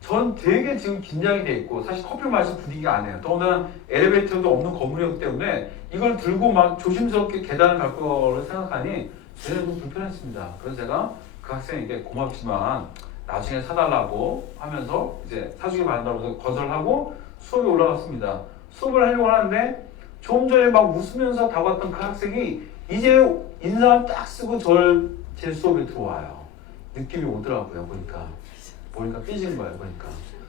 전 되게 지금 긴장이 돼 있고 사실 커피 마실 분위기가 아니에요. 더군다나 엘리베이터도 없는 건물이었기 때문에 이걸 들고 막 조심스럽게 계단을 갈 거를 생각하니 저는 좀 불편했습니다. 그래서 제가 그 학생에게 고맙지만 나중에 사달라고 하면서 이제 사주기 바란다고 해서 거절하고 수업에 올라갔습니다. 수업을 하려고 하는데 좀 전에 막 웃으면서 다가왔던 그 학생이 이제 인상을 딱 쓰고 제 수업에 들어와요. 느낌이 오더라고요. 보니까 삐진 거예요.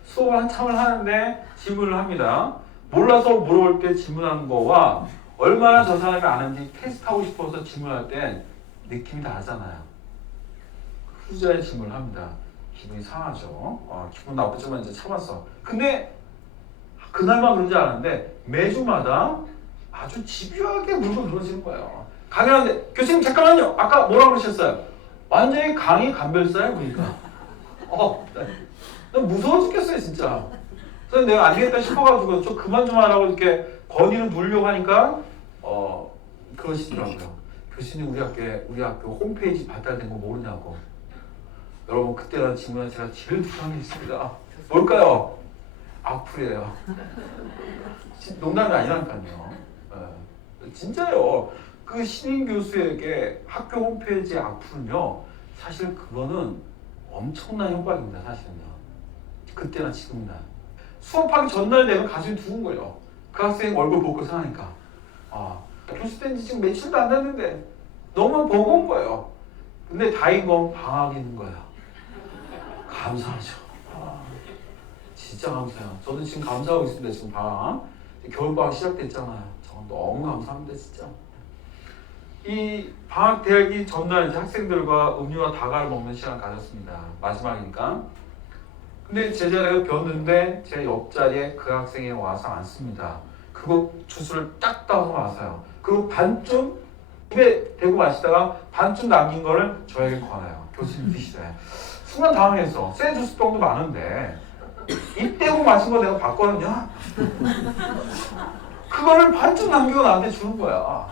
수업을 한참을 하는데 질문을 합니다. 몰라서 물어볼 때 질문하는 거와 얼마나 저 사람이 아는지 테스트하고 싶어서 질문할 때 느낌이 다르잖아요. 후자의 질문을 합니다. 기분이 상하죠. 기분 나쁘지만 이제 참았어. 근데 그날만 그런지 아는데 매주마다 아주 집요하게 물고 늘어지는 거예요. 강의하는데 교수님 잠깐만요. 아까 뭐라고 그러셨어요? 완전히 강의 감별사예요. 보니까. 나 무서워 죽겠어요 진짜. 그래서 내가 안 되겠다 싶어가지고 좀 그만 좀 하라고 이렇게 건의를 누르려고 하니까 그러시더라고요. 교수님 우리 학교 홈페이지 발달된 거 모르냐고. 여러분 그때랑 질문에 제가 제일 불안한 게 있습니다. 뭘까요? 악플이에요. 농담이 아니라니까요. 진짜요. 그 신임 교수에게 학교 홈페이지 악플은요. 사실 그거는 엄청난 협박입니다. 사실은요. 그때나 지금이나. 수업하기 전날 되면 가슴이 두근 거예요. 그 학생 얼굴 보고 생각하니까. 교수 된 지 지금 며칠도 안 됐는데 너무 버거운 거예요. 근데 다행인 건 방학이 있는 거예요. 감사하죠. 진짜 감사해요. 저도 지금 감사하고 있습니다. 지금 방학. 겨울방학 시작됐잖아요. 저 너무 감사합니다. 진짜. 이 방학 대학이 전날 이제 학생들과 음료와 다과를 먹는 시간을 가졌습니다. 마지막이니까. 근데 제 자리가 비었는데 제 옆자리에 그 학생이 와서 앉습니다. 그거 주스를 딱 따서 마셔요. 그리고 반쯤 입에 대고 마시다가 반쯤 남긴 거를 저에게 권해요. 교수님 드시래. 순간 당황해서 새 주스병도 많은데 입 대고 마신 거 내가 봤거든요. 그거를 반쯤 남기고 나한테 주는 거야.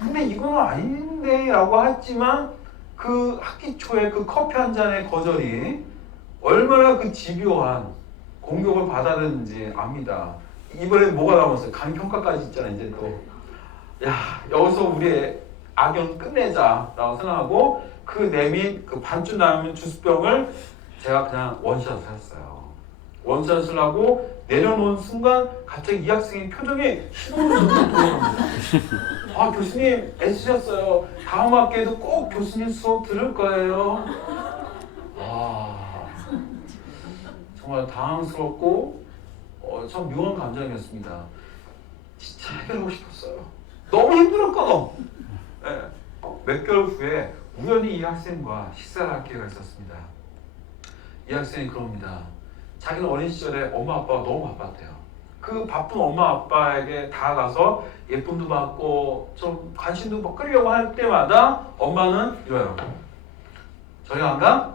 근데 이건 아닌데 라고 했지만 그 학기 초에 그 커피 한 잔의 거절이 얼마나 그 집요한 공격을 받았는지 압니다. 이번에 뭐가 남았어요? 강의평가까지 있잖아요. 이제 또 여기서 우리의 악연 끝내자 라고 생각하고 그 내민 그 반쯤 남은 주스병을 제가 그냥 원샷을 했어요. 원샷을 하고 내려놓은 순간 갑자기 이 학생의 표정이 신호를 돌아갑니다. 교수님 애쓰셨어요. 다음 학기에도 꼭 교수님 수업 들을 거예요. 정말 당황스럽고 참 묘한 감정이었습니다. 진짜 해결하고 싶었어요. 너무 힘들었거든. 몇 개월 후에 우연히 이 학생과 식사를 할 기회가 있었습니다. 이 학생이 그럽니다. 자기는 어린 시절에 엄마 아빠가 너무 바빴대요. 그 바쁜 엄마 아빠에게 다가가서 예쁨도 받고 좀 관심도 뭐 끌려고 할 때마다 엄마는 이래요. 저리 안 가?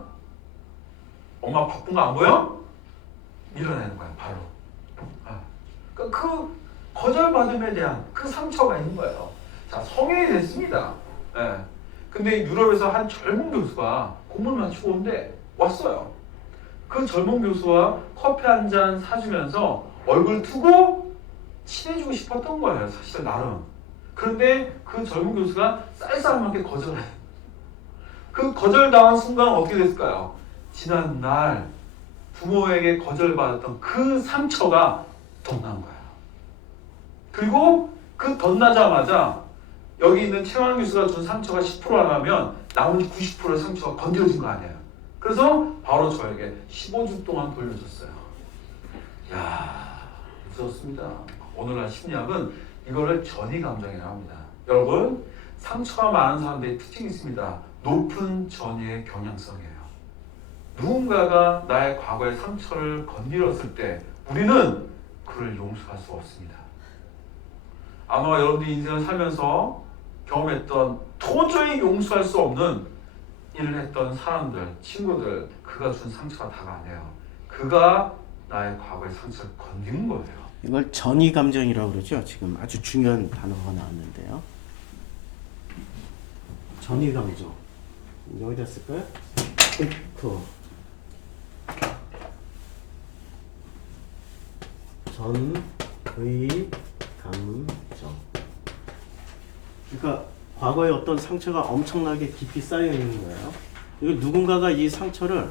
엄마 바쁜 거 안 보여? 밀어내는 거야 바로. 그 거절받음에 대한 그 상처가 있는 거예요. 자, 성인이 됐습니다. 근데 유럽에서 한 젊은 교수가 공부를 마치고 온데 왔어요. 그 젊은 교수와 커피 한 잔 사주면서 얼굴 트고 친해지고 싶었던 거예요. 사실 나름. 그런데 그 젊은 교수가 쌀쌀하게 거절해요. 그 거절당한 순간 어떻게 됐을까요? 지난 날 부모에게 거절받았던 그 상처가 덧난 거예요. 그리고 그 덧나자마자 여기 있는 최환 교수가 준 상처가 10%라면 나머지 90%의 상처가 건드려진 거 아니에요. 그래서 바로 저에게 15주 동안 돌려줬어요. 무섭습니다. 오늘날 심리학은 이거를 전이 감정이라고 합니다. 여러분, 상처가 많은 사람들의 특징이 있습니다. 높은 전이의 경향성이에요. 누군가가 나의 과거의 상처를 건드렸을 때 우리는 그를 용서할 수 없습니다. 아마 여러분들이 인생을 살면서 경험했던 도저히 용서할 수 없는 일을 했던 사람들, 친구들, 그가 준 상처가 다가 아니에요. 그 그가 나의 과거의 상처를 건드린 거예요. 이걸 전이 감정이라고 그러죠. 지금 아주 중요한 단어가 나왔는데요. 전이 감정. 여기다 쓸까요? 전의 감정. 그러니까 과거에 어떤 상처가 엄청나게 깊이 쌓여 있는 거예요. 이거 누군가가 이 상처를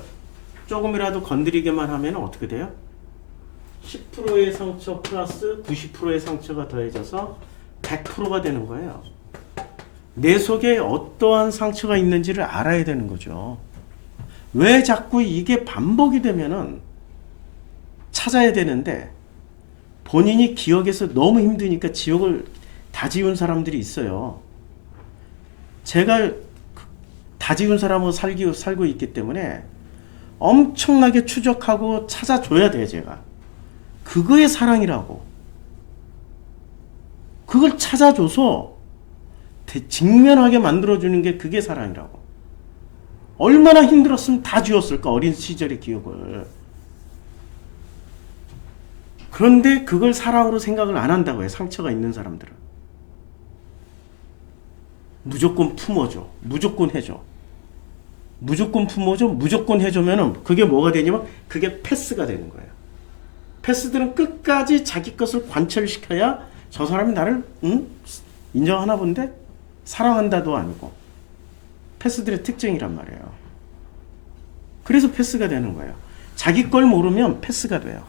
조금이라도 건드리게만 하면 어떻게 돼요? 10%의 상처 플러스 90%의 상처가 더해져서 100%가 되는 거예요. 내 속에 어떠한 상처가 있는지를 알아야 되는 거죠. 왜 자꾸 이게 반복이 되면은 찾아야 되는데 본인이 기억에서 너무 힘드니까 지옥을 다 지운 사람들이 있어요. 제가 다 지운 사람하고 살고 있기 때문에 엄청나게 추적하고 찾아줘야 돼요, 제가. 그거의 사랑이라고. 그걸 찾아줘서 직면하게 만들어주는 게 그게 사랑이라고. 얼마나 힘들었으면 다 지웠을까, 어린 시절의 기억을. 그런데 그걸 사랑으로 생각을 안 한다고 해요, 상처가 있는 사람들은. 무조건 품어줘. 무조건 해줘. 무조건 품어줘. 무조건 해주면은 그게 뭐가 되냐면 그게 패스가 되는 거예요. 패스들은 끝까지 자기 것을 관철시켜야 저 사람이 나를 인정하나 본데? 사랑한다도 아니고. 패스들의 특징이란 말이에요. 그래서 패스가 되는 거예요. 자기 걸 모르면 패스가 돼요.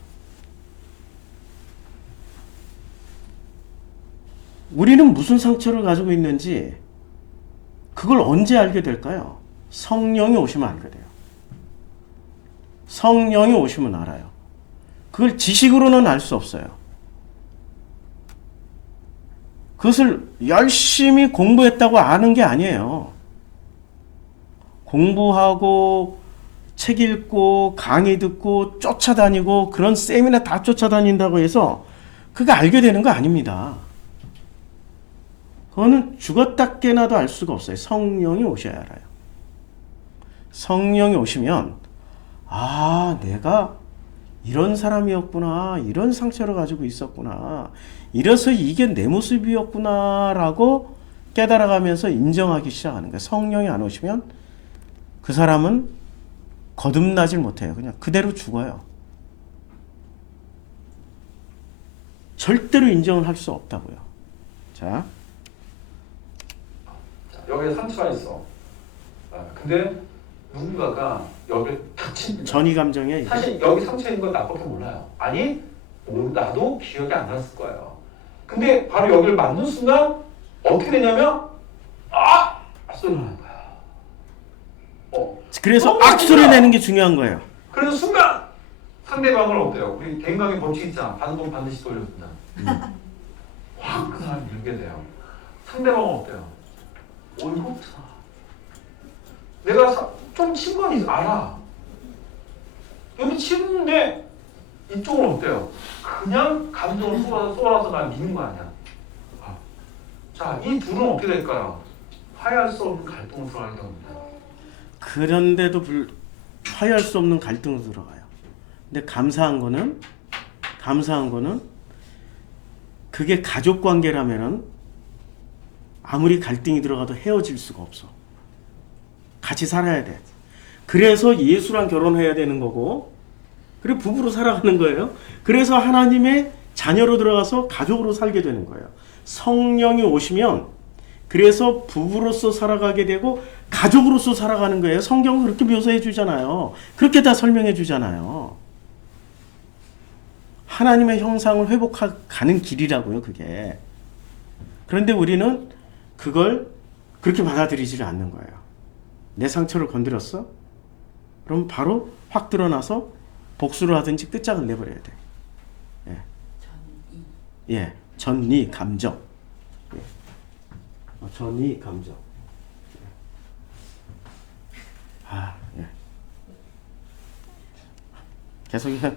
우리는 무슨 상처를 가지고 있는지 그걸 언제 알게 될까요? 성령이 오시면 알게 돼요. 성령이 오시면 알아요. 그걸 지식으로는 알 수 없어요. 그것을 열심히 공부했다고 아는 게 아니에요. 공부하고 책 읽고 강의 듣고 쫓아다니고 그런 세미나 다 쫓아다닌다고 해서 그거 알게 되는 거 아닙니다. 그거는 죽었다 깨나도 알 수가 없어요. 성령이 오셔야 알아요. 성령이 오시면 아, 내가 이런 사람이었구나. 이런 상처를 가지고 있었구나. 이래서 이게 내 모습이었구나 라고 깨달아가면서 인정하기 시작하는 거예요. 성령이 안 오시면 그 사람은 거듭나질 못해요. 그냥 그대로 죽어요. 절대로 인정을 할 수 없다고요. 자, 여기에 상처가 있어. 근데 누군가가 여기를 탁 친. 전이 감정에 사실 여기 상처 있는 건 나밖에 몰라요. 아니, 나도 기억이 안 났을 거예요. 근데 바로 여기를 만든 순간 어떻게 되냐면 소리 나는 거야. 그래서 악소리 내는 게 중요한 거예요. 그래서 순간 상대방을 어때요? 우리 개인강의 법칙 있잖아. 받은 돈 반드시 돌려준다. 확 그 사람이 밀게 돼요. 상대방은 어때요? 어이구부터 내가 좀 친 건 알아. 여기 치는데 이쪽은 어때요? 그냥 감정을 쏟아서 날 미는 거 아니야. 자, 이 둘은 어떻게 될까요? 화해할 수 없는 갈등으로 들어가는 겁니다. 그런데도 화해할 수 없는 갈등으로 들어가요. 근데 감사한 거는 그게 가족 관계라면은 아무리 갈등이 들어가도 헤어질 수가 없어. 같이 살아야 돼. 그래서 예수랑 결혼해야 되는 거고, 그리고 부부로 살아가는 거예요. 그래서 하나님의 자녀로 들어가서 가족으로 살게 되는 거예요. 성령이 오시면 그래서 부부로서 살아가게 되고 가족으로서 살아가는 거예요. 성경은 그렇게 묘사해 주잖아요. 그렇게 다 설명해 주잖아요. 하나님의 형상을 회복하는 길이라고요, 그게. 그런데 우리는 그걸 그렇게 받아들이지 않는 거예요. 내 상처를 건드렸어? 그럼 바로 확 드러나서 복수를 하든지 끝장을 내버려야 돼. 예, 전이 감정. 예. 전이 감정. 예. 계속해요.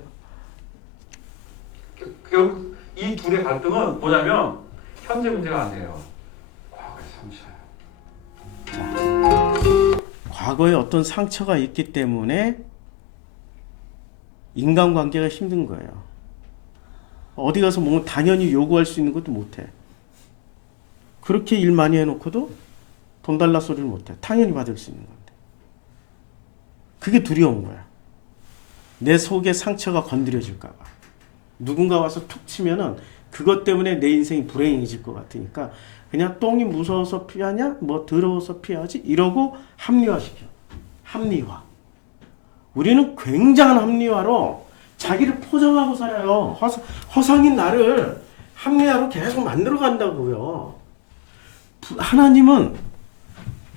이 둘의 갈등은 뭐냐면 현재 문제가 아니에요. 과거의 상처예요. 자, 과거에 어떤 상처가 있기 때문에 인간관계가 힘든 거예요. 어디 가서 뭔가 당연히 요구할 수 있는 것도 못해. 그렇게 일 많이 해놓고도 돈 달라 소리를 못해. 당연히 받을 수 있는 건데. 그게 두려운 거야. 내 속에 상처가 건드려질까 봐. 누군가 와서 툭 치면은 그것 때문에 내 인생이 불행해질 것 같으니까 그냥 똥이 무서워서 피하냐? 뭐 더러워서 피하지? 이러고 합리화시켜. 합리화. 우리는 굉장한 합리화로 자기를 포장하고 살아요. 허상인 나를 합리화로 계속 만들어 간다고요. 하나님은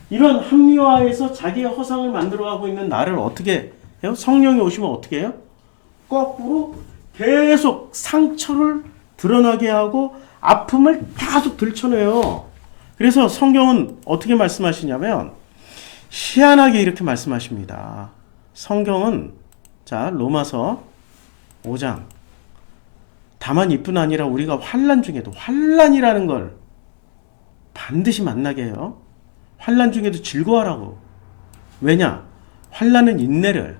이런 합리화에서 자기의 허상을 만들어가고 있는 나를 어떻게 해요? 성령이 오시면 어떻게 해요? 거꾸로 계속 상처를 드러나게 하고 아픔을 계속 들춰내요. 그래서 성경은 어떻게 말씀하시냐면 희한하게 이렇게 말씀하십니다. 성경은 자 로마서 5장 다만 이뿐 아니라 우리가 환난 중에도 환난이라는 걸 반드시 만나게 해요. 환난 중에도 즐거워하라고. 왜냐? 환난은 인내를,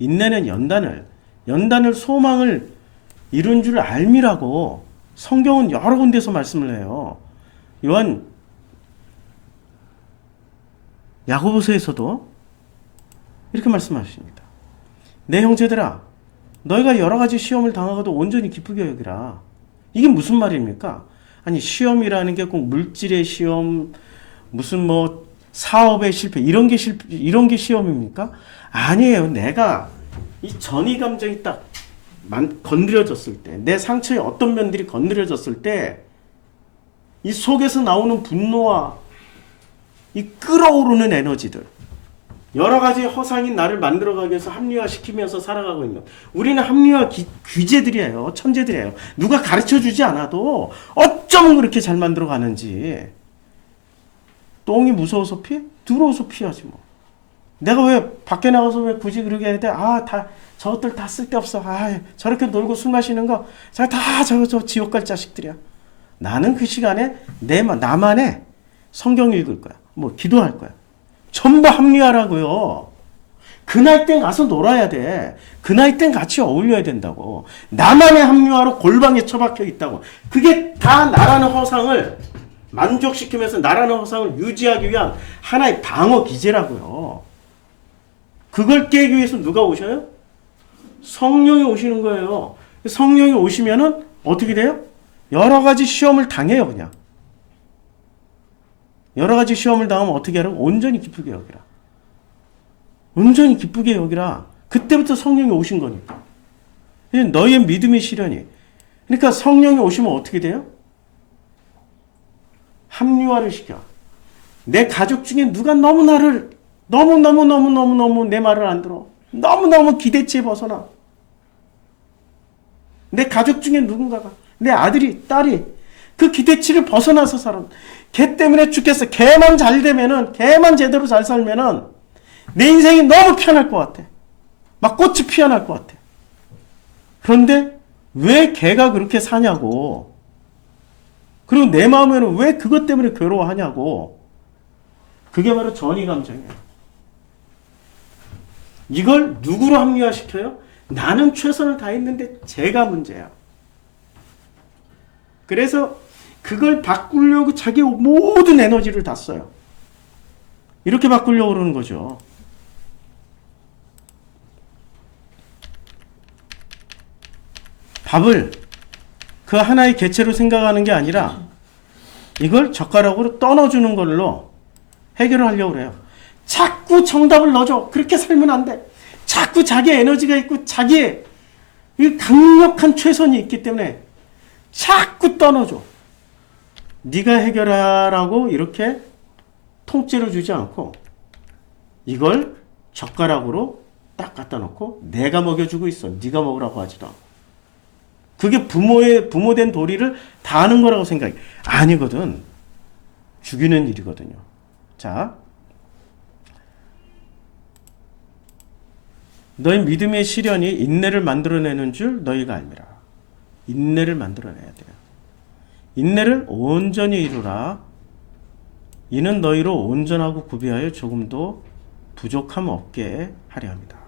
인내는 연단을 소망을 이룬 줄 알미라고 성경은 여러 군데서 말씀을 해요. 요한 야고보서에서도 이렇게 말씀하십니다. 내 형제들아, 너희가 여러 가지 시험을 당하고도 온전히 기쁘게 여기라. 이게 무슨 말입니까? 아니 시험이라는 게 꼭 물질의 시험, 무슨 뭐 사업의 실패 이런 게 시험입니까? 아니에요. 내가 이 전이 감정이 딱 건드려졌을 때, 내 상처의 어떤 면들이 건드려졌을 때, 이 속에서 나오는 분노와 이 끓어오르는 에너지들, 여러 가지 허상인 나를 만들어가기 위해서 합리화시키면서 살아가고 있는, 우리는 합리화 귀재들이에요. 천재들이에요. 누가 가르쳐주지 않아도 어쩌면 그렇게 잘 만들어가는지. 똥이 무서워서 피해? 들어와서 피하지 뭐. 내가 왜 밖에 나가서 왜 굳이 그러게 해야 돼? 저것들 다 쓸데없어. 저렇게 놀고 술 마시는 거, 저 지옥 갈 자식들이야. 나는 그 시간에 나만의 성경 읽을 거야. 뭐 기도할 거야. 전부 합리화라고요. 그 나이 땐 가서 놀아야 돼. 그 나이 땐 같이 어울려야 된다고. 나만의 합리화로 골방에 처박혀 있다고. 그게 다 나라는 허상을 만족시키면서 나라는 허상을 유지하기 위한 하나의 방어 기제라고요. 그걸 깨기 위해서 누가 오셔요? 성령이 오시는 거예요. 성령이 오시면은 어떻게 돼요? 여러 가지 시험을 당해요, 그냥. 여러 가지 시험을 당하면 어떻게 하라고? 온전히 기쁘게 여기라. 온전히 기쁘게 여기라. 그때부터 성령이 오신 거니까. 너희의 믿음의 시련이. 그러니까 성령이 오시면 어떻게 돼요? 합리화를 시켜. 내 가족 중에 누가 너무 내 말을 안 들어. 너무너무 기대치에 벗어나. 내 가족 중에 누군가가, 내 아들이, 딸이 그 기대치를 벗어나서 살아. 걔 때문에 죽겠어. 걔만 잘 되면은, 걔만 제대로 잘 살면은 내 인생이 너무 편할 것 같아. 막 꽃이 피어날 것 같아. 그런데 왜 걔가 그렇게 사냐고. 그리고 내 마음에는 왜 그것 때문에 괴로워하냐고. 그게 바로 전이 감정이에요. 이걸 누구로 합리화시켜요? 나는 최선을 다했는데 제가 문제야. 그래서 그걸 바꾸려고 자기 모든 에너지를 다 써요. 이렇게 바꾸려고 그러는 거죠. 밥을 그 하나의 개체로 생각하는 게 아니라 이걸 젓가락으로 떠넣어주는 걸로 해결을 하려고 그래요. 자꾸 정답을 넣어줘. 그렇게 살면 안 돼. 자꾸 자기의 에너지가 있고 자기의 강력한 최선이 있기 때문에 자꾸 떠넣어줘. 네가 해결하라고 이렇게 통째로 주지 않고 이걸 젓가락으로 딱 갖다 놓고 내가 먹여주고 있어. 네가 먹으라고 하지도 않고. 그게 부모된 도리를 다 하는 거라고 생각해. 아니거든. 죽이는 일이거든요. 자, 너희 믿음의 시련이 인내를 만들어내는 줄 너희가 알미라. 인내를 만들어내야 돼요. 인내를 온전히 이루라. 이는 너희로 온전하고 구비하여 조금도 부족함 없게 하려 합니다.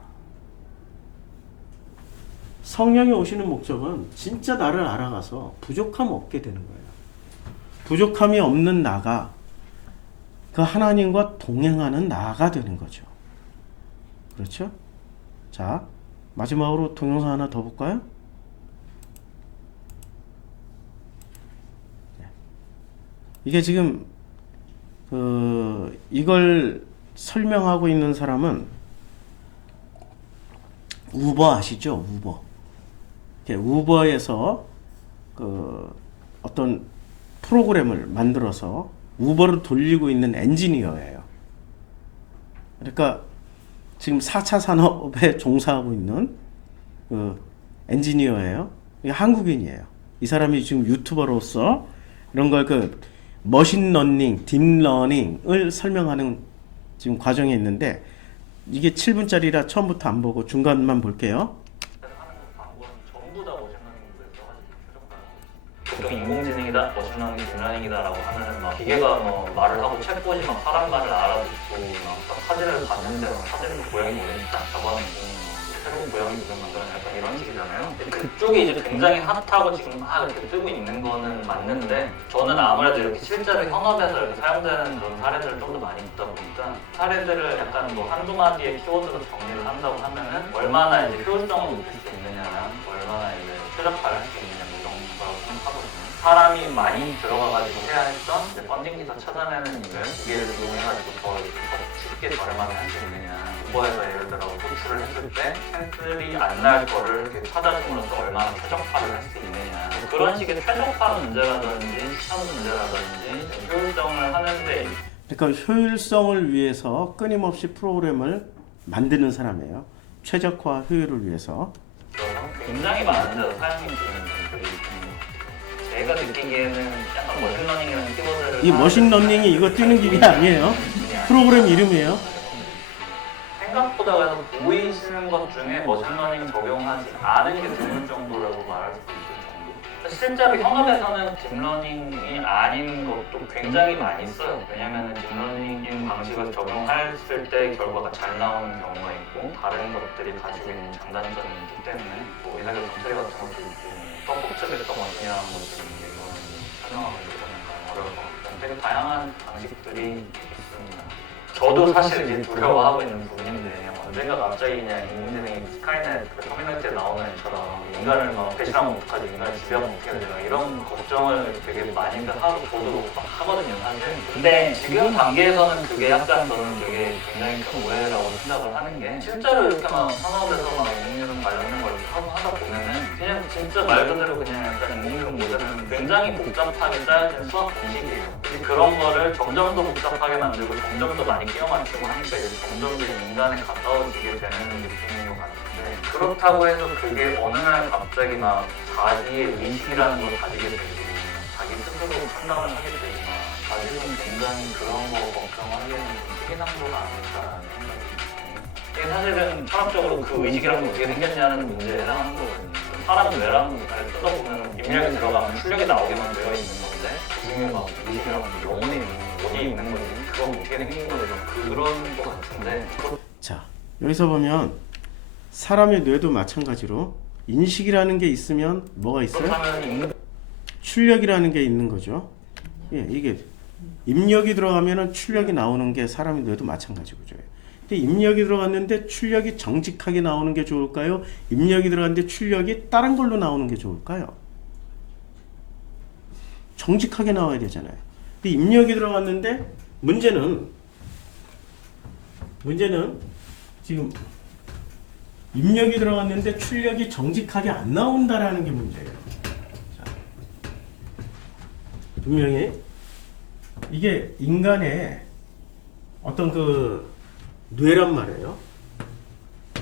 성령이 오시는 목적은 진짜 나를 알아가서 부족함 없게 되는 거예요. 부족함이 없는 나가 그 하나님과 동행하는 나가 되는 거죠. 그렇죠? 자, 마지막으로 동영상 하나 더 볼까요? 이게 지금 이걸 설명하고 있는 사람은 우버 아시죠? 우버. 우버에서 어떤 프로그램을 만들어서 우버를 돌리고 있는 엔지니어예요. 그러니까 지금 4차 산업에 종사하고 있는 엔지니어예요. 한국인이에요. 이 사람이 지금 유튜버로서 이런 걸 머신러닝, 딥러닝을 설명하는 지금 과정에 있는데 이게 7분짜리라 처음부터 안 보고 중간만 볼게요. 보통 인공지능이다, 머신러닝, 딥러닝이다라고 하면은 막 기계가 말을 하고 챗봇이 막 사람 말을 알아듣고 막 사진을 봤는데 사진을 고양이 모양이 딱 잡아놓고 새로운 고양이 모양 만드는 약간 이런 식이잖아요. 그쪽이 이제 굉장히 핫하고 지금 이렇게 뜨고 있는 거는 맞는데 저는 아무래도 이렇게 실제로 현업에서 이렇게 사용되는 그런 사례들을 좀 더 많이 있다 보니까 사례들을 약간 한두 마디의 키워드로 정리를 한다고 하면은 얼마나 이제 효율성을 높일 수 있느냐랑 얼마나 이제 최적화를 할 수 있느냐 이런 거라고 생각하거든요. 사람이 많이 들어가가지고 해야 했던 이제 펀딩 기사 찾아내는 일을 기계를 이용해가지고 더 쉽게 저렴하게 할 수 있느냐. 우버에서 예를 들어 호출을 했을 때 캔슬이 안 날 거를 이렇게 찾아줌으로써 얼마나 최적화를 할 수 있느냐. 그런 식의 최적화 문제라든지 시험 문제라든지 효율성을 하는데 그러니까 효율성을 위해서 끊임없이 프로그램을 만드는 사람이에요. 최적화 효율을 위해서. 굉장히 많은 데서 사용이 되는 분들이 있습니다. 제가 느끼기에는 약간 머신러닝이라는 키워드를 이 머신러닝이 이거 뛰는 기계 아니에요. 프로그램 이름이에요. 생각보다 그래서 보이시는 것 중에 머신러닝 적용하지 않은 게 드문 정도라고 말할 수 있을 정도. 실제로 현업에서는 딥러닝이 아닌 것도 굉장히 많이 써요. 왜냐하면 딥러닝 방식을 적용했을 때 결과가 잘 나오는 경우가 있고 다른 것들이 가지고 있는 장단점이 있기 때문에 이사결 정책 같은 것도 있고 서포트를 그냥 설명하고 있는 어려울 것 같아요. 되게 다양한 방식들이 있습니다. 저도 사실 이제 두려워하고 있는 부분인데 언젠가 갑자기 그냥 인공지능이 스카이넷 터미널 나오는 애처럼 인간을 배신하면 어떡하지, 인간을 지배하면 어떻게 되나 이런 걱정을 되게 많이들 하고 저도 막 하거든요 사실. 근데 지금 단계에서는 그게 약간 저는 되게 굉장히 큰 오해라고 생각을 하는 게 실제로 이렇게 산업에서 인공지능 관련된 걸 하다 보면은 그냥 진짜 말 그대로 그냥 약간 인공지능 모델은 굉장히 복잡하게 짜여진 수학 공식이에요. 그런 거를 점점 더 복잡하게 만들고 점점 더 많이 끼워 맞추고 하니까 이제 점점 더 인간에 가까워지게 되는 느낌인 것 같은데 그렇다고 해서 그게 어느 날 갑자기 막 자기의 의식이라는 걸 가지게 되고 자기 스스로 판단을 하게 되고 사실은 굉장히 그런 거 걱정하기에는 해상도가 아닐까라는 생각이 듭니다. 이게 사실은 철학적으로 그 의식이라는 게 어떻게 생겼냐는 문제에 해당하는 거거든요. 사람은 뇌라는 걸 뜯어보면 입력이 들어가면 출력이 나오게만 되어 있는 건데 그중에 막 의식이라는 게 영혼이 어디 있는 거지? 그건 어떻게 생긴 거죠? 그런 거 같은데. 자, 여기서 보면 사람의 뇌도 마찬가지로 인식이라는 게 있으면 뭐가 있어요? 출력이라는 게 있는 거죠. 예, 이게 입력이 들어가면은 출력이 나오는 게 사람의 뇌도 마찬가지죠. 근데 입력이 들어갔는데 출력이 정직하게 나오는 게 좋을까요? 입력이 들어갔는데 출력이 다른 걸로 나오는 게 좋을까요? 정직하게 나와야 되잖아요. 근데 입력이 들어갔는데 문제는 지금 입력이 들어갔는데 출력이 정직하게 안 나온다라는 게 문제예요. 자, 분명히 이게 인간의 어떤 뇌란 말이에요.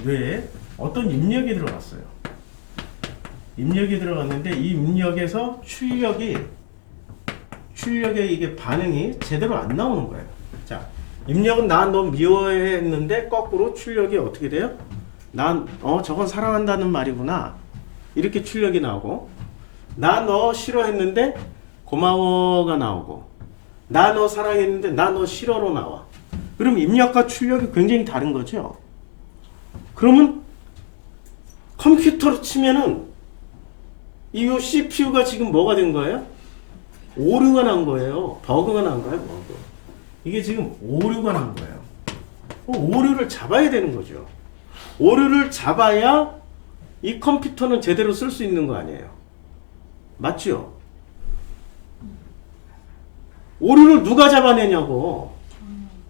뇌에 어떤 입력이 들어갔어요. 입력이 들어갔는데 이 입력에서 출력의 이게 반응이 제대로 안 나오는 거예요. 자, 입력은 나 너 미워했는데 거꾸로 출력이 어떻게 돼요? 난 저건 사랑한다는 말이구나. 이렇게 출력이 나오고 나 너 싫어했는데 고마워가 나오고 나 너 사랑했는데 나 너 싫어로 나와. 그럼 입력과 출력이 굉장히 다른 거죠. 그러면 컴퓨터로 치면은 이 CPU가 지금 뭐가 된 거예요? 오류가 난 거예요. 버그가 난 거예요. 버그. 이게 지금 오류가 난 거예요. 오류를 잡아야 되는 거죠. 오류를 잡아야 이 컴퓨터는 제대로 쓸 수 있는 거 아니에요. 맞죠? 오류를 누가 잡아내냐고.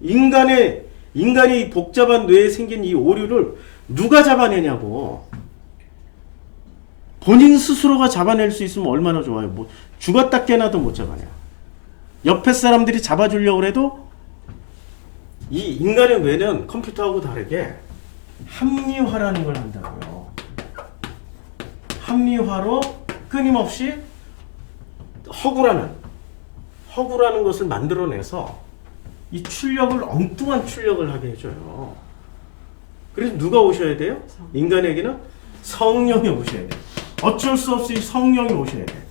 인간이 복잡한 뇌에 생긴 이 오류를 누가 잡아내냐고. 본인 스스로가 잡아낼 수 있으면 얼마나 좋아요. 뭐 죽었다 깨나도 못 잡아내요. 옆에 사람들이 잡아주려고 해도 이 인간의 뇌는 컴퓨터하고 다르게 합리화라는 걸 한다고요. 합리화로 끊임없이 허구라는 것을 만들어내서 이 출력을 엉뚱한 출력을 하게 해줘요. 그래서 누가 오셔야 돼요? 인간에게는 성령이 오셔야 돼요. 어쩔 수 없이 성령이 오셔야 돼요.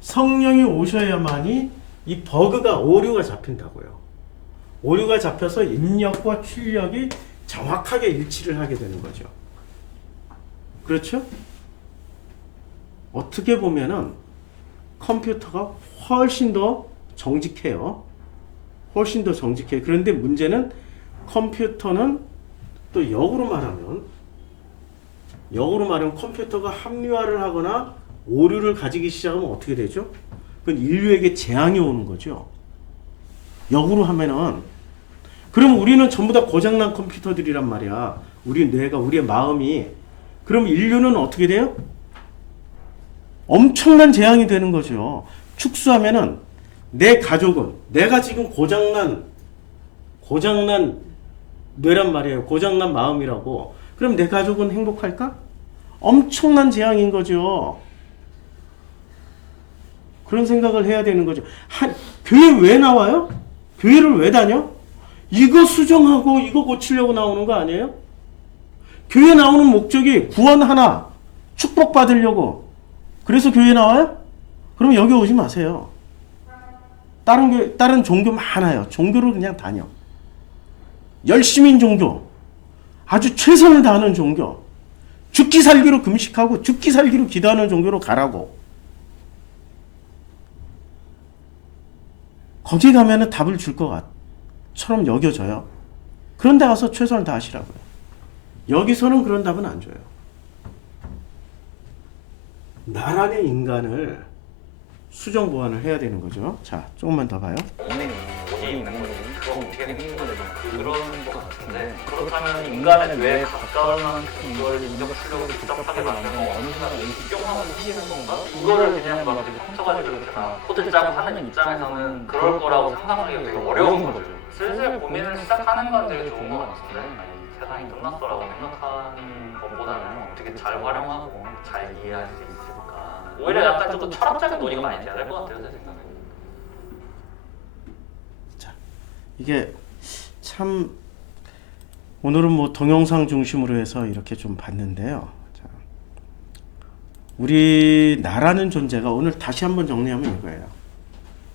성령이 오셔야만이 이 버그가 오류가 잡힌다고요. 오류가 잡혀서 입력과 출력이 정확하게 일치를 하게 되는 거죠. 그렇죠? 어떻게 보면은 컴퓨터가 훨씬 더 정직해요. 훨씬 더 정직해요. 그런데 문제는 컴퓨터는 또 역으로 말하면 컴퓨터가 합리화를 하거나 오류를 가지기 시작하면 어떻게 되죠? 그건 인류에게 재앙이 오는 거죠. 역으로 하면은 그럼 우리는 전부 다 고장난 컴퓨터들이란 말이야. 우리 뇌가, 우리의 마음이. 그럼 인류는 어떻게 돼요? 엄청난 재앙이 되는 거죠. 축소하면은 내 가족은 내가 지금 고장난 뇌란 말이에요. 고장난 마음이라고. 그럼 내 가족은 행복할까? 엄청난 재앙인 거죠. 그런 생각을 해야 되는 거죠. 교회 왜 나와요? 교회를 왜 다녀? 이거 수정하고 이거 고치려고 나오는 거 아니에요? 교회 나오는 목적이 구원 하나, 축복받으려고. 그래서 교회 나와요? 그럼 여기 오지 마세요. 다른 종교 많아요. 종교를 그냥 다녀. 열심인 종교. 아주 최선을 다하는 종교. 죽기 살기로 금식하고 죽기 살기로 기도하는 종교로 가라고. 거기 가면은 답을 줄 것처럼 여겨져요. 그런 데 가서 최선을 다하시라고요. 여기서는 그런 답은 안 줘요. 나란히 인간을 수정 보완을 해야 되는 거죠. 자, 조금만 더 봐요. 원인이 있는 거지. 그건 어떻게 생긴 거지. 그런 것 같은데. 그렇다면 인간의 뇌에 가까울 만큼 이걸 인적 출력으로 복잡하게 만드는 건 어느 순간 인식경하고 생기는 건가? 이거를 그냥 막 이렇게 펼쳐가지고 이렇게 다 코드 짜고 하는 입장에서는 그럴 거라고 상상하기가 되게 어려운 거죠. 슬슬 고민을 시작하는 건 되게 좋은 것 같은데 세상이 끝났어라고 생각하는 것보다는 어떻게 잘 활용하고 잘 이해할 수 있을까. 오히려 약간 좀 철학적인 논의가 많이 돼야 될 것 같아요, 제 생각에. 자, 이게 참 오늘은 뭐 동영상 중심으로 해서 이렇게 좀 봤는데요. 자, 우리 나라는 존재가 오늘 다시 한번 정리하면 이거예요.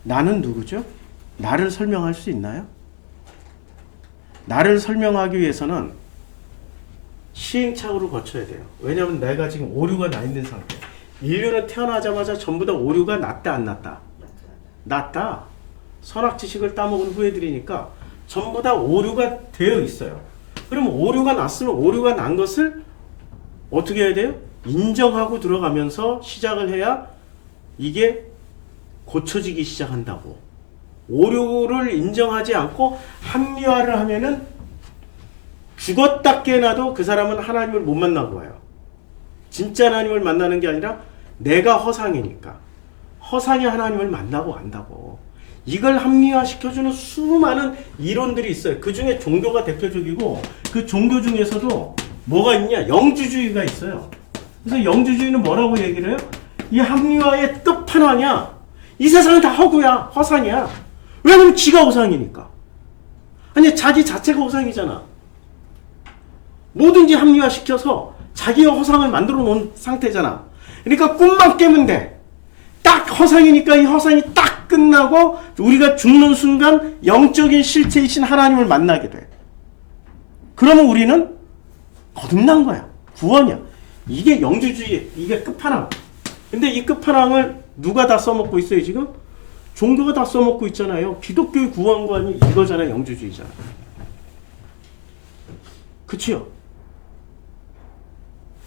나는 누구죠? 나를 설명할 수 있나요? 나를 설명하기 위해서는 시행착오를 거쳐야 돼요. 왜냐하면 내가 지금 오류가 나 있는 상태. 인류는 태어나자마자 전부 다 오류가 났다 안 났다? 났다. 선악지식을 따먹은 후예들이니까 전부 다 오류가 되어 있어요. 그럼 오류가 났으면 오류가 난 것을 어떻게 해야 돼요? 인정하고 들어가면서 시작을 해야 이게 고쳐지기 시작한다고. 오류를 인정하지 않고 합리화를 하면은 죽었다 깨나도 그 사람은 하나님을 못 만나고 와요. 진짜 하나님을 만나는 게 아니라 내가 허상이니까. 허상이 하나님을 만나고 간다고. 이걸 합리화시켜주는 수많은 이론들이 있어요. 그 중에 종교가 대표적이고 그 종교 중에서도 뭐가 있냐? 영주주의가 있어요. 그래서 영주주의는 뭐라고 얘기를 해요? 이 합리화의 끝판왕이야. 이 세상은 다 허구야. 허상이야. 왜냐면 지가 허상이니까. 아니 자기 자체가 허상이잖아. 뭐든지 합리화시켜서 자기의 허상을 만들어 놓은 상태잖아. 그러니까 꿈만 깨면 돼. 딱 허상이니까 이 허상이 딱 끝나고 우리가 죽는 순간 영적인 실체이신 하나님을 만나게 돼. 그러면 우리는 거듭난 거야. 구원이야. 이게 영주주의, 이게 끝판왕. 근데 이 끝판왕을 누가 다 써먹고 있어요, 지금? 종교가 다 써먹고 있잖아요. 기독교의 구원관이 이거잖아요, 영주주의잖아. 그치요?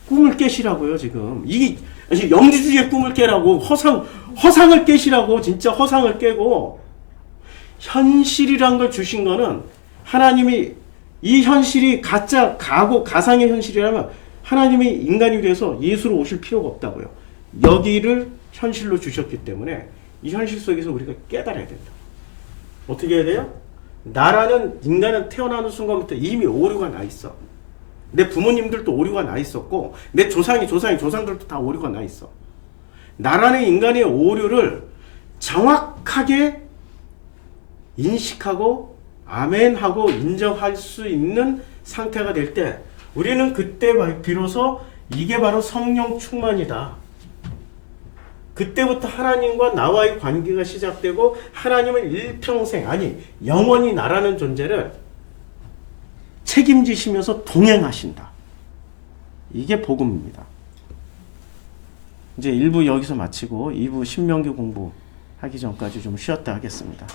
꿈을 깨시라고요, 지금. 이게 영주주의의 꿈을 깨라고. 허상을 깨시라고. 진짜 허상을 깨고. 현실이란 걸 주신 거는 하나님이 이 현실이 가상의 현실이라면 하나님이 인간이 돼서 예수로 오실 필요가 없다고요. 여기를 현실로 주셨기 때문에 이 현실 속에서 우리가 깨달아야 된다. 어떻게 해야 돼요? 인간은 태어나는 순간부터 이미 오류가 나 있어. 내 부모님들도 오류가 나 있었고 내 조상들도 다 오류가 나 있어. 나라는 인간의 오류를 정확하게 인식하고 아멘하고 인정할 수 있는 상태가 될 때 우리는 그때 비로소 이게 바로 성령 충만이다. 그때부터 하나님과 나와의 관계가 시작되고 하나님은 일평생 아니 영원히 나라는 존재를 책임지시면서 동행하신다. 이게 복음입니다. 이제 1부 여기서 마치고 2부 신명기 공부하기 전까지 좀 쉬었다 하겠습니다.